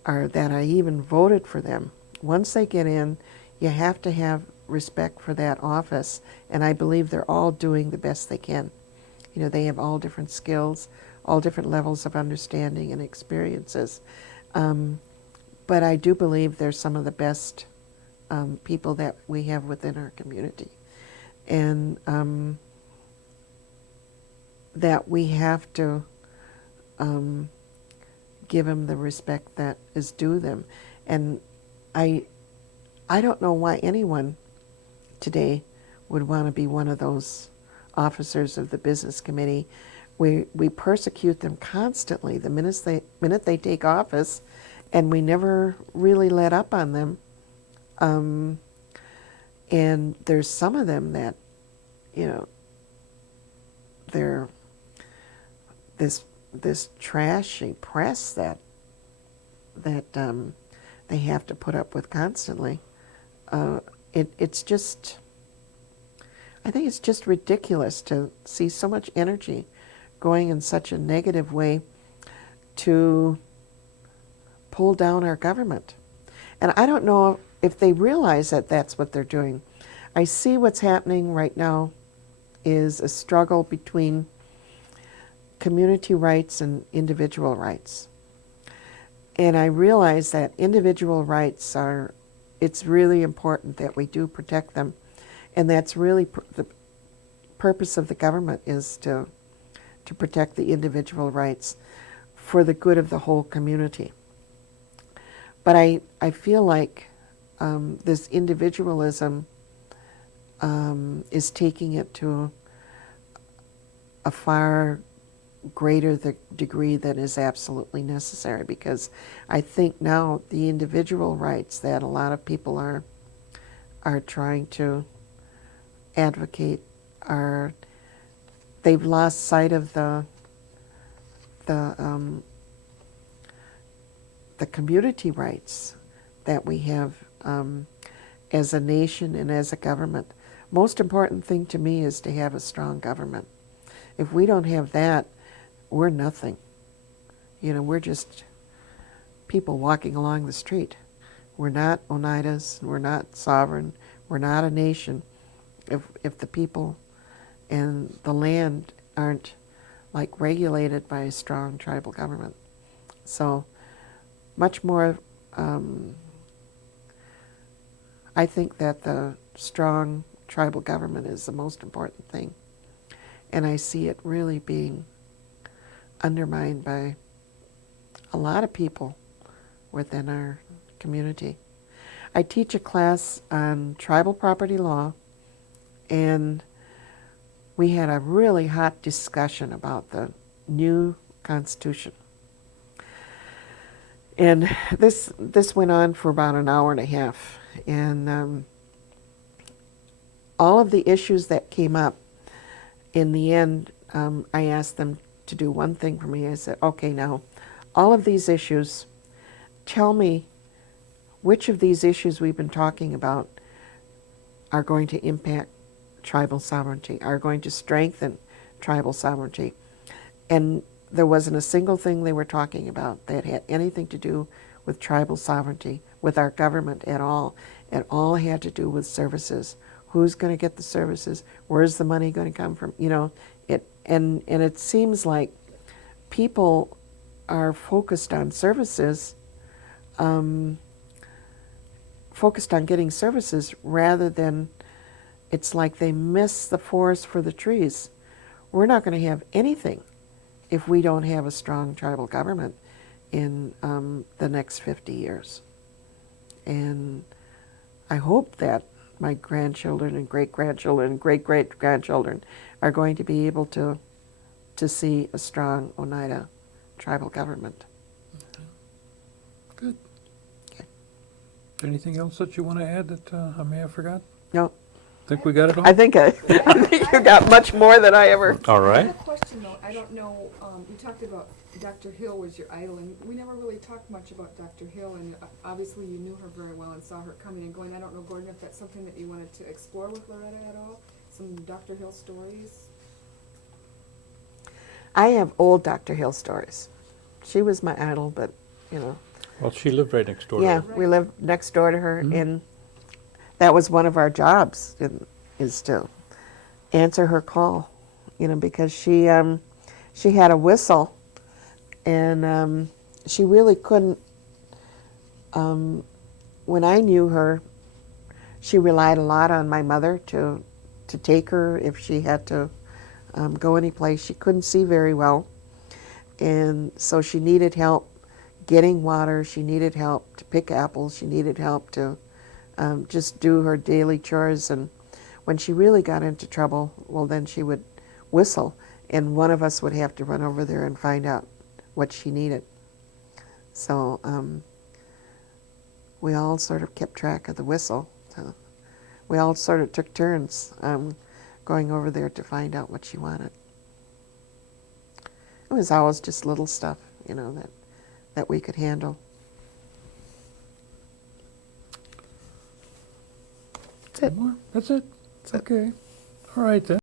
or that I even voted for them. Once they get in, you have to have respect for that office, and I believe they're all doing the best they can. They have all different skills, all different levels of understanding and experiences. But I do believe they're some of the best people that we have within our community. And that we have to give them the respect that is due them. And I don't know why anyone today would want to be one of those officers of the business committee. We persecute them constantly the minute they take office, and we never really let up on them. And there's some of them that, they're this trashy press that they have to put up with constantly. It's just, I think it's just ridiculous to see so much energy going in such a negative way to pull down our government. And I don't know if they realize that that's what they're doing. I see what's happening right now is a struggle between community rights and individual rights. And I realize that individual rights are, it's really important that we do protect them. And that's really the purpose of the government, is to protect the individual rights for the good of the whole community. But I feel like this individualism is taking it to a far greater degree than is absolutely necessary, because I think now the individual rights that a lot of people are trying to advocate they've lost sight of the community rights that we have as a nation and as a government. Most important thing to me is to have a strong government. If we don't have that, we're nothing. You know, we're just people walking along the street. We're not Oneidas, we're not sovereign, we're not a nation if the people and the land aren't like regulated by a strong tribal government. So much more, I think that the strong tribal government is the most important thing. And I see it really being undermined by a lot of people within our community. I teach a class on tribal property law, and we had a really hot discussion about the new Constitution. And this went on for about an hour and a half. And all of the issues that came up, in the end, I asked them to do one thing for me. I said, okay, now, all of these issues, tell me which of these issues we've been talking about are going to impact tribal sovereignty, are going to strengthen tribal sovereignty. And there wasn't a single thing they were talking about that had anything to do with tribal sovereignty, with our government at all. It all had to do with services. Who's going to get the services? Where's the money going to come from? You know, and it seems like people are focused on services, focused on getting services, rather than, it's like they miss the forest for the trees. We're not going to have anything if we don't have a strong tribal government in the next 50 years. And I hope that my grandchildren and great-grandchildren and great-great-grandchildren are going to be able to see a strong Oneida tribal government. Good. Okay. Anything else that you want to add that I may have forgot? No, Think we got it all? I think I think you got much more than I ever. All I right. have a question though. I don't know, you talked about Dr. Hill was your idol, and we never really talked much about Dr. Hill, and obviously you knew her very well and saw her coming and going. I don't know, Gordon, if that's something that you wanted to explore with Loretta at all? Some Dr. Hill stories? I have old Dr. Hill stories. She was my idol, but, you know. Well, she lived right next door to Yeah, her. we lived next door to her, Mhm. and that was one of our jobs, is to answer her call, you know, because she had a whistle, and she really couldn't. When I knew her, she relied a lot on my mother to take her if she had to go anyplace. She couldn't see very well, and so she needed help getting water. She needed help to pick apples. She needed help to just do her daily chores. And when she really got into trouble, well, then she would whistle, and one of us would have to run over there and find out what she needed. So we all sort of kept track of the whistle. So we all sort of took turns going over there to find out what she wanted. It was always just little stuff, you know, that we could handle. That's it. That's it? Okay. All right then.